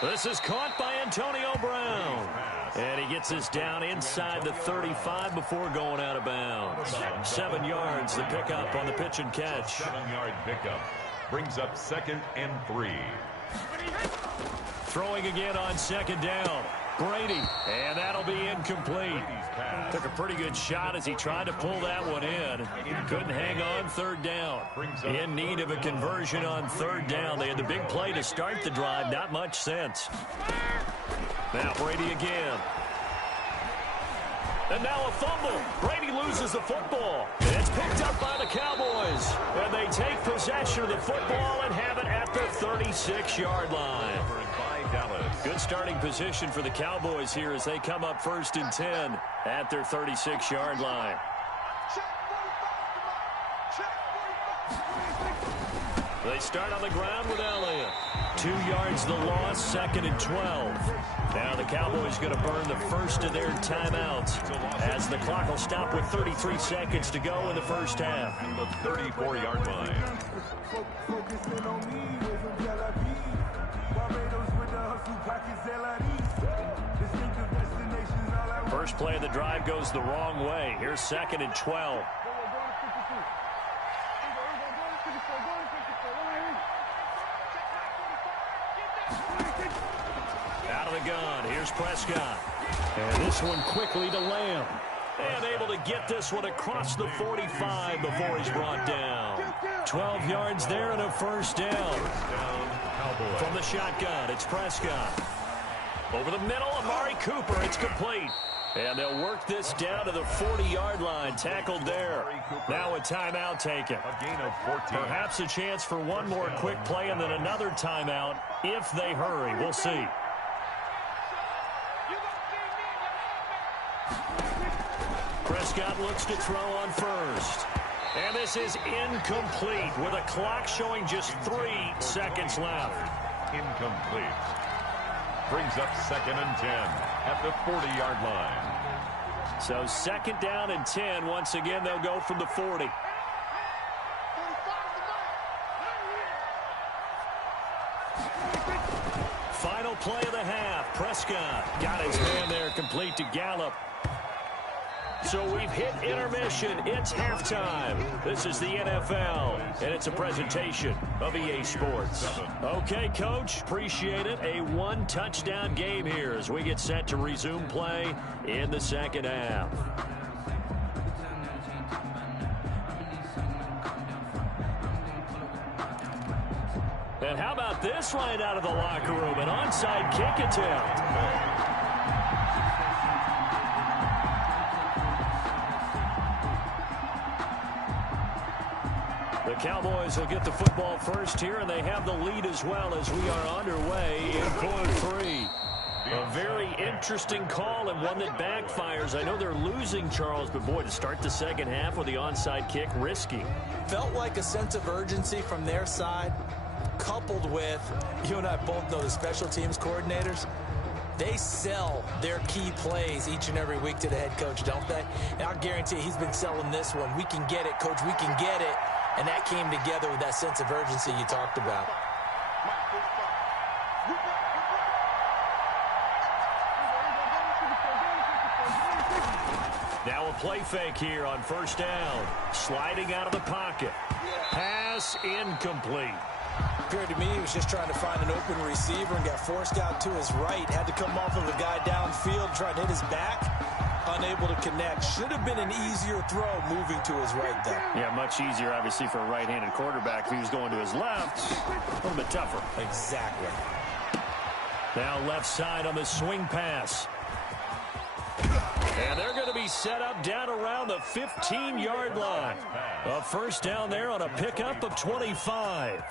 This is caught by Antonio Brown. And he gets us down inside the 35 before going out of bounds. 7 yards, the pickup on the pitch and catch. 7-yard pickup brings up 2nd and 3. Throwing again on 2nd down. Brady, and that'll be incomplete. Took a pretty good shot as he tried to pull that one in. Couldn't hang on 3rd down. In need of a conversion on 3rd down. They had the big play to start the drive. Not much sense. Now Brady again. And now a fumble. Brady loses the football. And it's picked up by the Cowboys. And they take possession of the football and have it at the 36-yard line. Good starting position for the Cowboys here as they come up 1st and 10 at their 36-yard line. They start on the ground with Elliott. 2 yards the loss, 2nd and 12. Now the Cowboys going to burn the first of their timeouts as the clock will stop with 33 seconds to go in the first half. The 34-yard line. First play of the drive goes the wrong way. Here's 2nd and 12. Out of the gun. Here's Prescott. And this one quickly to Lamb. And able to get this one across the 45 before he's brought down. 12 yards there and a 1st down. From the shotgun, it's Prescott. Over the middle, Amari Cooper. It's complete. And they'll work this down to the 40-yard line. Tackled there. Now a timeout taken. A gain of 14. Perhaps a chance for one more quick play and then another timeout if they hurry. We'll see. Prescott looks to throw on 1st. And this is incomplete with a clock showing just 3 seconds left. Incomplete. Brings up 2nd and 10 at the 40-yard line. So 2nd down and 10. Once again, they'll go from the 40. Final play of the half. Prescott got his man there, complete to Gallup. So we've hit intermission. It's halftime. This is the NFL, and it's a presentation of EA Sports. Okay, Coach, appreciate it. A 1-touchdown game here as we get set to resume play in the second half. And how about this right out of the locker room? An onside kick attempt. The Cowboys will get the football first here, and they have the lead as well as we are underway in quarter 3. A very interesting call and one that backfires. I know they're losing, Charles, but boy, to start the second half with the onside kick, risky. Felt like a sense of urgency from their side. coupled with, you and I both know the special teams coordinators, they sell their key plays each and every week to the head coach, don't they? And I guarantee he's been selling this one. We can get it, coach, we can get it. And that came together with that sense of urgency you talked about. Now a play fake here on first down. Sliding out of the pocket. Pass incomplete. Appeared to me he was just trying to find an open receiver and got forced out to his right. Had to come off of a guy downfield, trying to hit his back. Unable to connect. Should have been an easier throw moving to his right there. Yeah, much easier, obviously, for a right-handed quarterback. If he was going to his left, a little bit tougher. Exactly. Now left side on the swing pass. And they're going to be set up down around the 15-yard line. A first down there on a pickup of 25.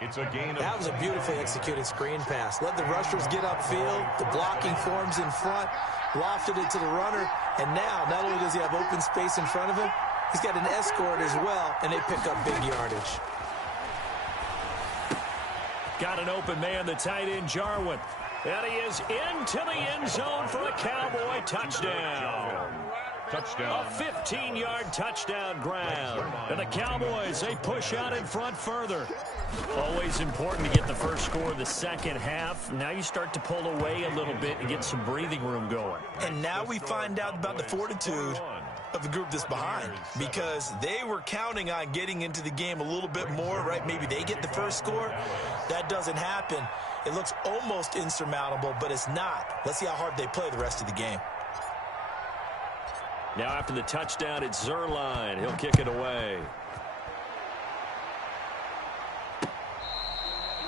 It's a gain of... That was a beautifully executed screen pass. Let the rushers get upfield. The blocking forms in front. Lofted it to the runner. And now, not only does he have open space in front of him, he's got an escort as well, and they pick up big yardage. Got an open man, the tight end, Jarwin. And he is into the end zone for a Cowboy touchdown. Touchdown. A 15-yard touchdown grab. And the Cowboys, they push out in front further. Always important to get the first score of the second half. Now you start to pull away a little bit and get some breathing room going. And now we find out about the fortitude of the group that's behind, because they were counting on getting into the game a little bit more, right? Maybe they get the first score. That doesn't happen. It looks almost insurmountable, but it's not. Let's see how hard they play the rest of the game. Now after the touchdown, it's Zerline. He'll kick it away.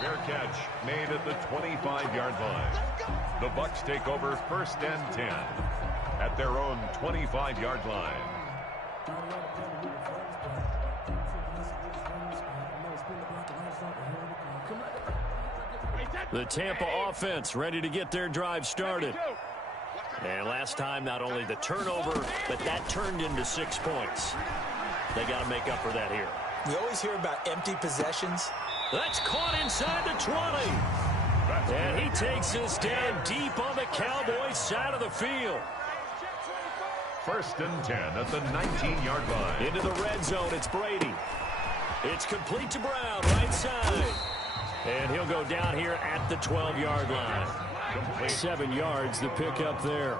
Fair catch made at the 25-yard line. The Bucs take over first and 10 at their own 25-yard line. The Tampa offense ready to get their drive started. And last time, not only the turnover, but that turned into 6 points. They got to make up for that here. We always hear about empty possessions. That's caught inside the 20. And he takes us down deep on the Cowboys side of the field. First and 10 at the 19-yard line. Into the red zone, it's Brady. It's complete to Brown, right side. And he'll go down here at the 12-yard line. 7 yards to pick up there.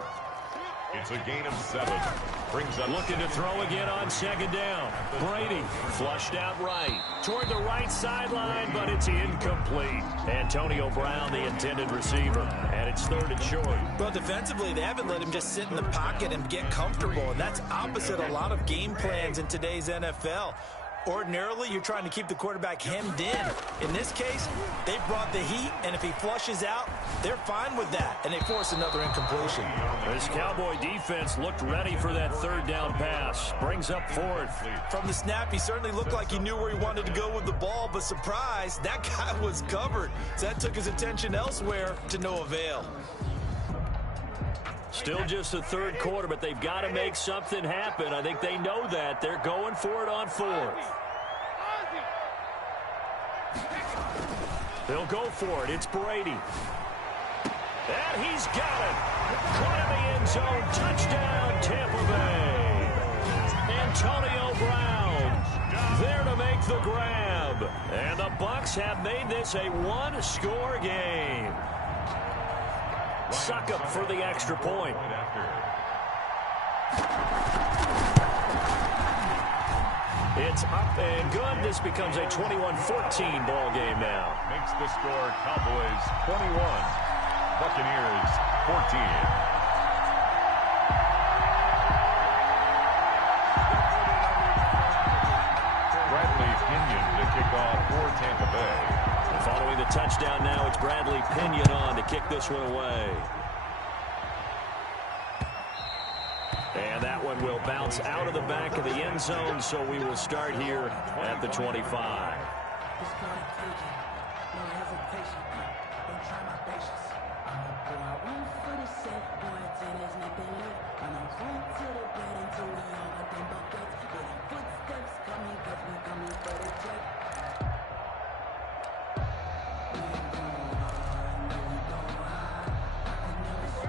It's a gain of 7. Brings up looking to throw again on second down. Brady flushed out right toward the right sideline, but it's incomplete. Antonio Brown, the intended receiver, and it's 3rd and short. Well, defensively, they haven't let him just sit in the pocket and get comfortable, and that's opposite a lot of game plans in today's NFL. Ordinarily, you're trying to keep the quarterback hemmed in. In this case, they brought the heat, and if he flushes out, they're fine with that, and they force another incompletion. This Cowboy defense looked ready for that 3rd down pass. Brings up 4th. From the snap, he certainly looked like he knew where he wanted to go with the ball, but surprise, that guy was covered. So that took his attention elsewhere to no avail. Still just the 3rd quarter, but they've got to make something happen. I think they know that. They're going for it on 4th. They'll go for it. It's Brady. And he's got it. Caught in the end zone. Touchdown, Tampa Bay. Antonio Brown there to make the grab. And the Bucs have made this a 1-score game. Suck up for the extra point. It's up and good. This becomes a 21-14 ball game now. Makes the score Cowboys 21, Buccaneers 14. Bradley Pinion to kick off for Tampa Bay. Following the touchdown now, it's Bradley Pinion on to kick this one away. And that one will bounce out of the back of the end zone, so we will start here at the 25.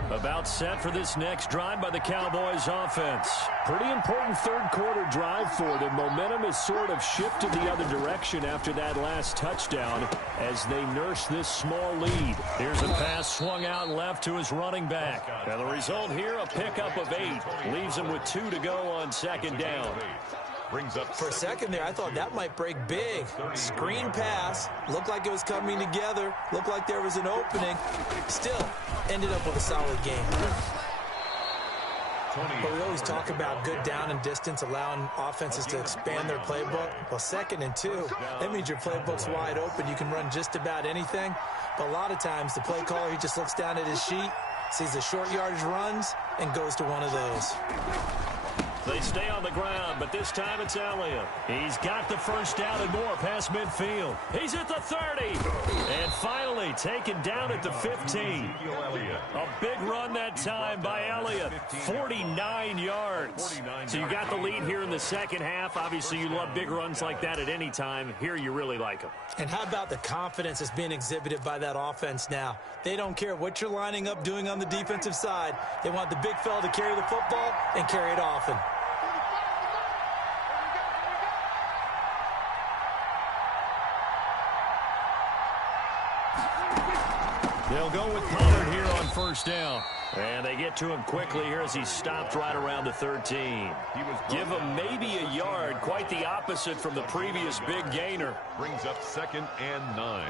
About set for this next drive by the Cowboys offense. Pretty important third quarter drive for them. Momentum has sort of shifted the other direction after that last touchdown as they nurse this small lead. Here's a pass swung out left to his running back. And the result here, a pickup of 8. Leaves him with 2 to go on second down. Brings up For a second there, I thought that might break big. Screen pass. Looked like it was coming together. Looked like there was an opening. Still, ended up with a solid game. But we always talk about good down and distance, allowing offenses to expand their playbook. Well, 2nd and 2, that means your playbook's wide open. You can run just about anything. But a lot of times, the play caller, he just looks down at his sheet, sees the short yardage runs, and goes to one of those. They stay on the ground, but this time it's Elliott. He's got the first down and more past midfield. He's at the 30. And finally taken down at the 15. A big run that time by Elliott. 49 yards. So you got the lead here in the second half. Obviously, you love big runs like that at any time. Here you really like them. And how about the confidence that's being exhibited by that offense now? They don't care what you're lining up doing on the defensive side. They want the big fella to carry the football and carry it often. They'll go with Pollard here on first down. And they get to him quickly here as he stopped right around the 13. Give him maybe a yard, quite the opposite from the previous big gainer. Brings up 2nd and 9.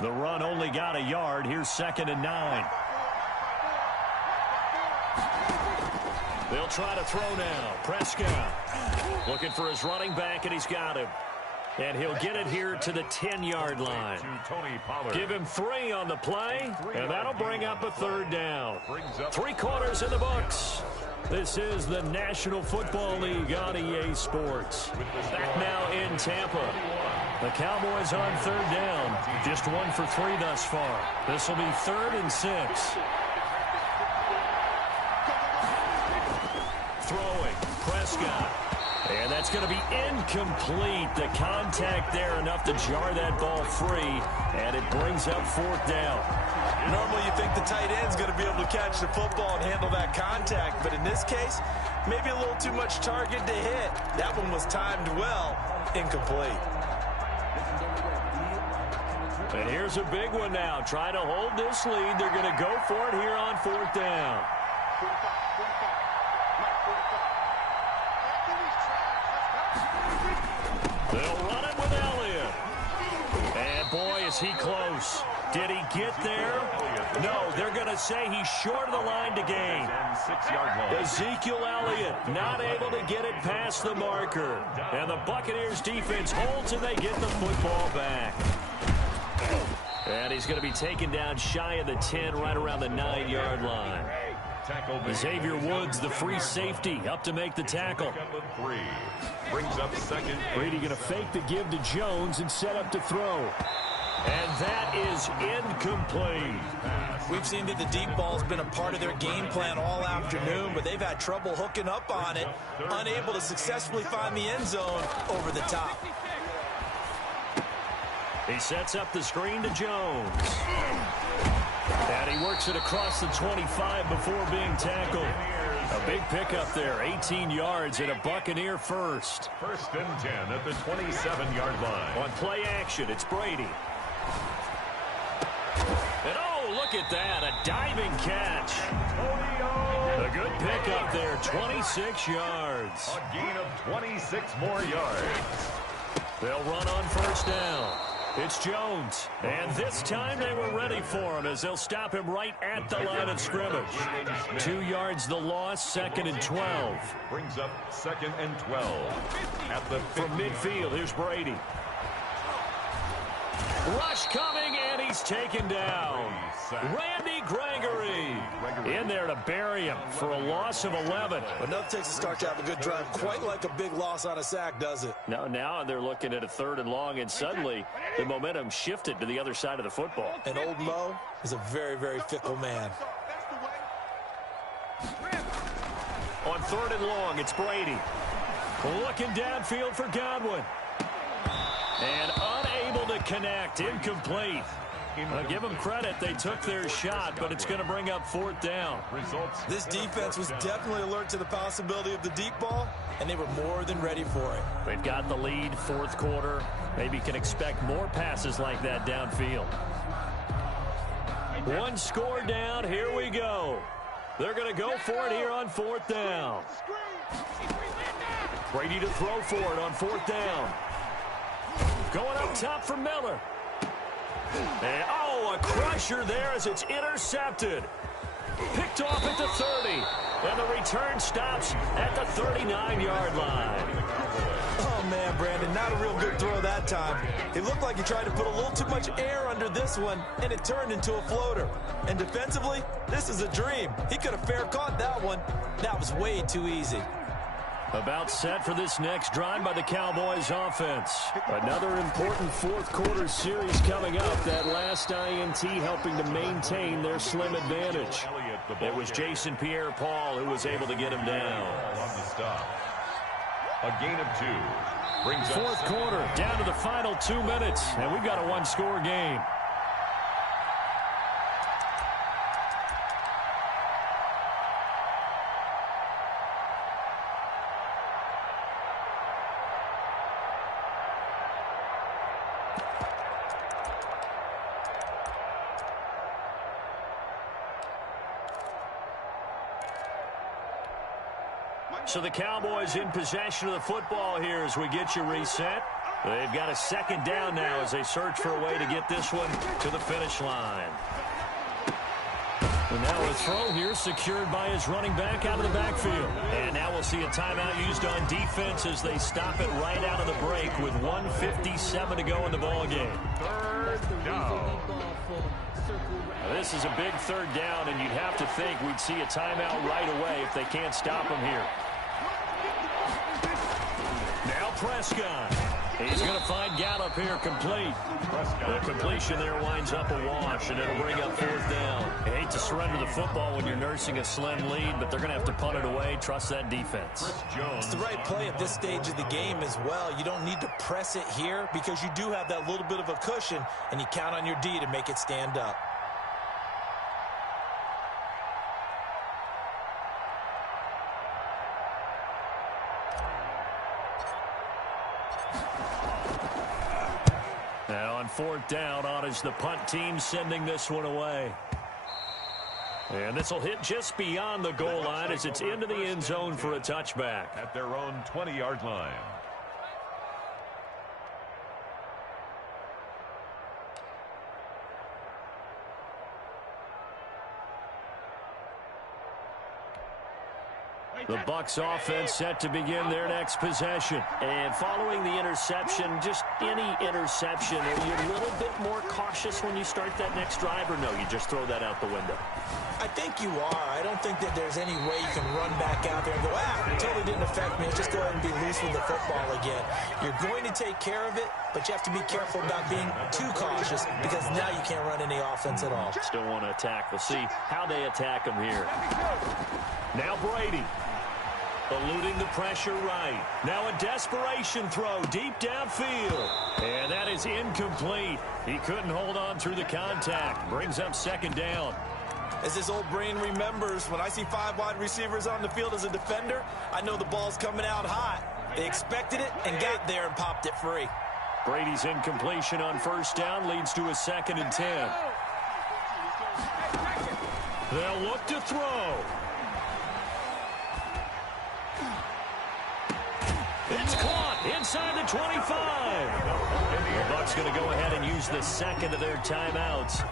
The run only got a yard. Here's 2nd and 9. They'll try to throw now. Prescott looking for his running back, and he's got him. And he'll get it here to the 10-yard line. Give him 3 on the play, and that'll bring up a 3rd down. 3 quarters in the books. This is the National Football League on EA Sports. Back now in Tampa. The Cowboys on 3rd down. Just 1 for 3 thus far. This will be 3rd and 6. Throwing. Prescott. And that's going to be incomplete. The contact there enough to jar that ball free, and it brings up 4th down. Normally you think the tight end's going to be able to catch the football and handle that contact, but in this case, maybe a little too much target to hit. That one was timed well, incomplete. And here's a big one now. Trying to hold this lead. They're going to go for it here on 4th down. They'll run it with Elliott. And boy, is he close. Did he get there? No, they're going to say he's short of the line to gain. Ezekiel Elliott not able to get it past the marker. And the Buccaneers defense holds and they get the football back. And he's going to be taken down shy of the 10, right around the 9-yard line. Xavier Woods, the free safety, up to make the tackle. Brings up 2nd. Brady going to fake the give to Jones and set up to throw. And that is incomplete. We've seen that the deep ball's been a part of their game plan all afternoon, but they've had trouble hooking up on it, unable to successfully find the end zone over the top. He sets up the screen to Jones. And he works it across the 25 before being tackled. A big pickup there, 18 yards and a Buccaneer first. 1st and 10 at the 27-yard line. On play action, it's Brady. And oh, look at that, a diving catch. A good pickup there, 26 yards. A gain of 26 more yards. They'll run on first down. It's Jones, and this time they were ready for him as they'll stop him right at the line of scrimmage. 2 yards the loss, 2nd and 12. Brings up 2nd and 12. At the from midfield, here's Brady. Rush coming, and he's taken down. Randy Gregory in there to bury him for a loss of 11. Another Texas start to have a good drive. Quite like a big loss on a sack, does it? Now they're looking at a 3rd and long, and suddenly the momentum shifted to the other side of the football. And old Mo is a very, very fickle man. On 3rd and long, it's Brady. Looking downfield for Godwin. And unable to connect, incomplete. Give them credit. They took their shot, but it's going to bring up 4th down. This defense was definitely alert to the possibility of the deep ball, and they were more than ready for it. They've got the lead, 4th quarter. Maybe can expect more passes like that downfield. One score down. Here we go. They're going to go for it here on 4th down. Brady to throw for it on 4th down. Going up top for Miller. And, a crusher there as it's intercepted. Picked off at the 30. And the return stops at the 39-yard line. Oh, man, Brandon, not a real good throw that time. It looked like he tried to put a little too much air under this one, and it turned into a floater. And defensively, this is a dream. He could have fair caught that one. That was way too easy. About set for this next drive by the Cowboys offense. Another important 4th quarter series coming up. That last INT helping to maintain their slim advantage. It was Jason Pierre-Paul who was able to get him down. On the stop. A gain of 2. Brings 4th quarter, down to the final 2 minutes, and we've got a one-score game. So the Cowboys in possession of the football here as we get you reset. They've got a 2nd down now as they search for a way to get this one to the finish line. And now a throw here secured by his running back out of the backfield. And now we'll see a timeout used on defense as they stop it right out of the break with 1:57 to go in the ballgame. 3rd down. Now this is a big 3rd down, and you'd have to think we'd see a timeout right away if they can't stop him here. Now Prescott. He's going to find Gallup here complete. The completion there winds up a wash, and it'll bring up 4th down. You hate to surrender the football when you're nursing a slim lead, but they're going to have to punt it away. Trust that defense. It's the right play at this stage of the game as well. You don't need to press it here because you do have that little bit of a cushion, and you count on your D to make it stand up. And on 4th down, on is the punt team sending this one away. And this will hit just beyond the goal line as it's into the end zone for a touchback. At their own 20-yard line. The Bucs offense set to begin their next possession. And following the interception, just any interception, are you a little bit more cautious when you start that next drive, or no, you just throw that out the window? I think you are. I don't think that there's any way you can run back out there and go, it totally didn't affect me. Just go ahead and be loose with the football again. You're going to take care of it, but you have to be careful about being too cautious because now you can't run any offense at all. Still want to attack. We'll see how they attack them here. Now Brady. Eluding the pressure right. Now a desperation throw deep downfield. And that is incomplete. He couldn't hold on through the contact. Brings up 2nd down. As this old brain remembers, when I see 5 wide receivers on the field as a defender, I know the ball's coming out hot. They expected it and got there and popped it free. Brady's incompletion on 1st down leads to a 2nd and 10. They'll look to throw. It's caught inside the 25. The Bucs going to go ahead and use the 2nd of their timeouts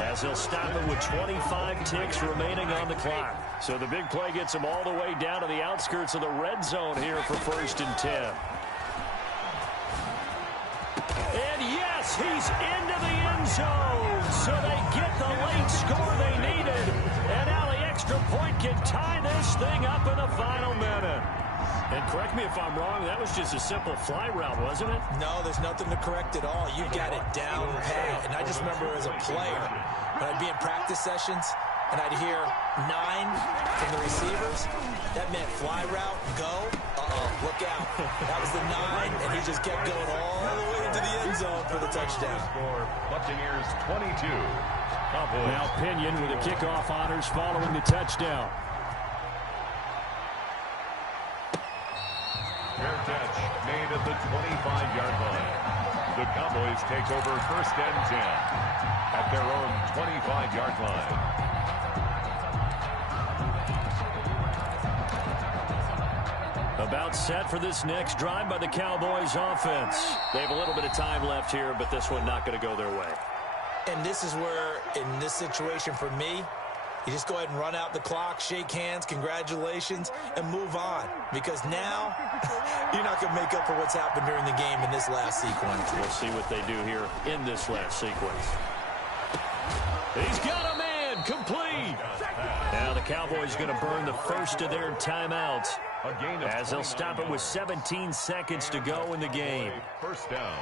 as they'll stop it with 25 ticks remaining on the clock. So the big play gets them all the way down to the outskirts of the red zone here for 1st and 10. And yes, he's into the end zone. So they get the late score they needed. And now the extra point can tie this thing up in the final minute. And correct me if I'm wrong, that was just a simple fly route, wasn't it? No, there's nothing to correct at all. You got it down pat. And I just remember as a player, when I'd be in practice sessions and I'd hear 9 from the receivers, that meant fly route, go. Look out. That was the 9, and he just kept going all the way into the end zone for the touchdown. Score, Buccaneers 22. Cowboys. Now Pinion with the kickoff honors following the touchdown. Fair catch made at the 25-yard line. The Cowboys take over first and 10 at their own 25-yard line. About set for this next drive by the Cowboys offense. They have a little bit of time left here, but this one not going to go their way. And this is where, in this situation for me, you just go ahead and run out the clock, shake hands, congratulations, and move on. Because now, you're not going to make up for what's happened during the game in this last sequence. We'll see what they do here in this last sequence. He's got a man, complete. Now the Cowboys going to burn the first of their timeouts, as they'll stop it with 17 seconds to go in the game. First down.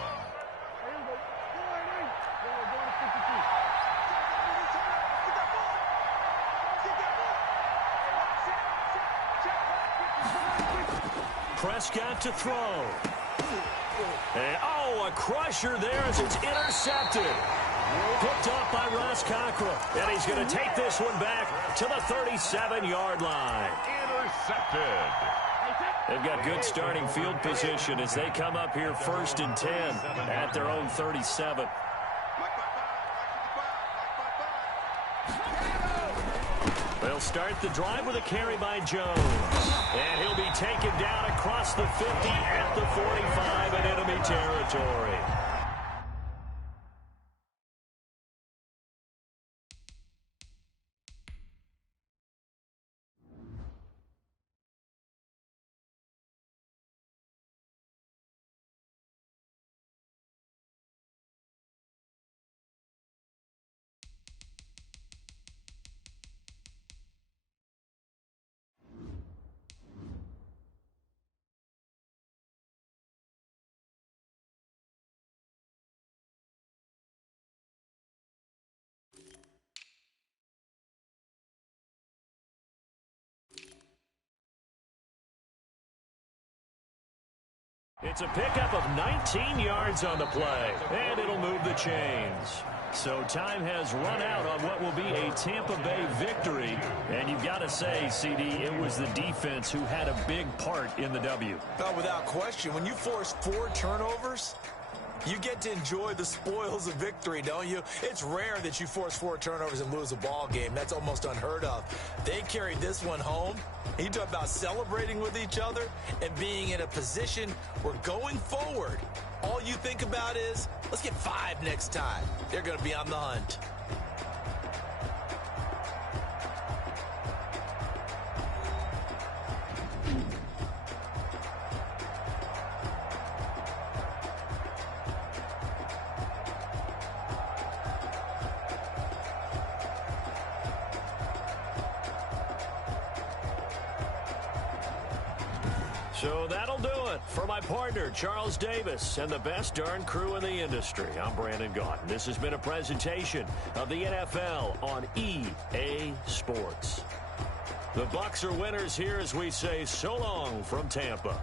Prescott to throw. And, a crusher there as it's intercepted. Picked off by Ross Cockrell. And he's going to take this one back to the 37-yard line. Intercepted. They've got good starting field position as they come up here first and 10 at their own 37. They'll start the drive with a carry by Jones. And he'll be taken down across the 50 at the 45 in enemy territory. It's a pickup of 19 yards on the play, and it'll move the chains. So time has run out on what will be a Tampa Bay victory. And you've got to say, CD, it was the defense who had a big part in the W. Without question, when you force 4 turnovers, you get to enjoy the spoils of victory, don't you? It's rare that you force 4 turnovers and lose a ball game. That's almost unheard of. They carried this one home. You talk about celebrating with each other and being in a position where going forward, all you think about is, let's get 5 next time. They're going to be on the hunt. So that'll do it for my partner, Charles Davis, and the best darn crew in the industry. I'm Brandon Gaudin. This has been a presentation of the NFL on EA Sports. The Bucs are winners here as we say so long from Tampa.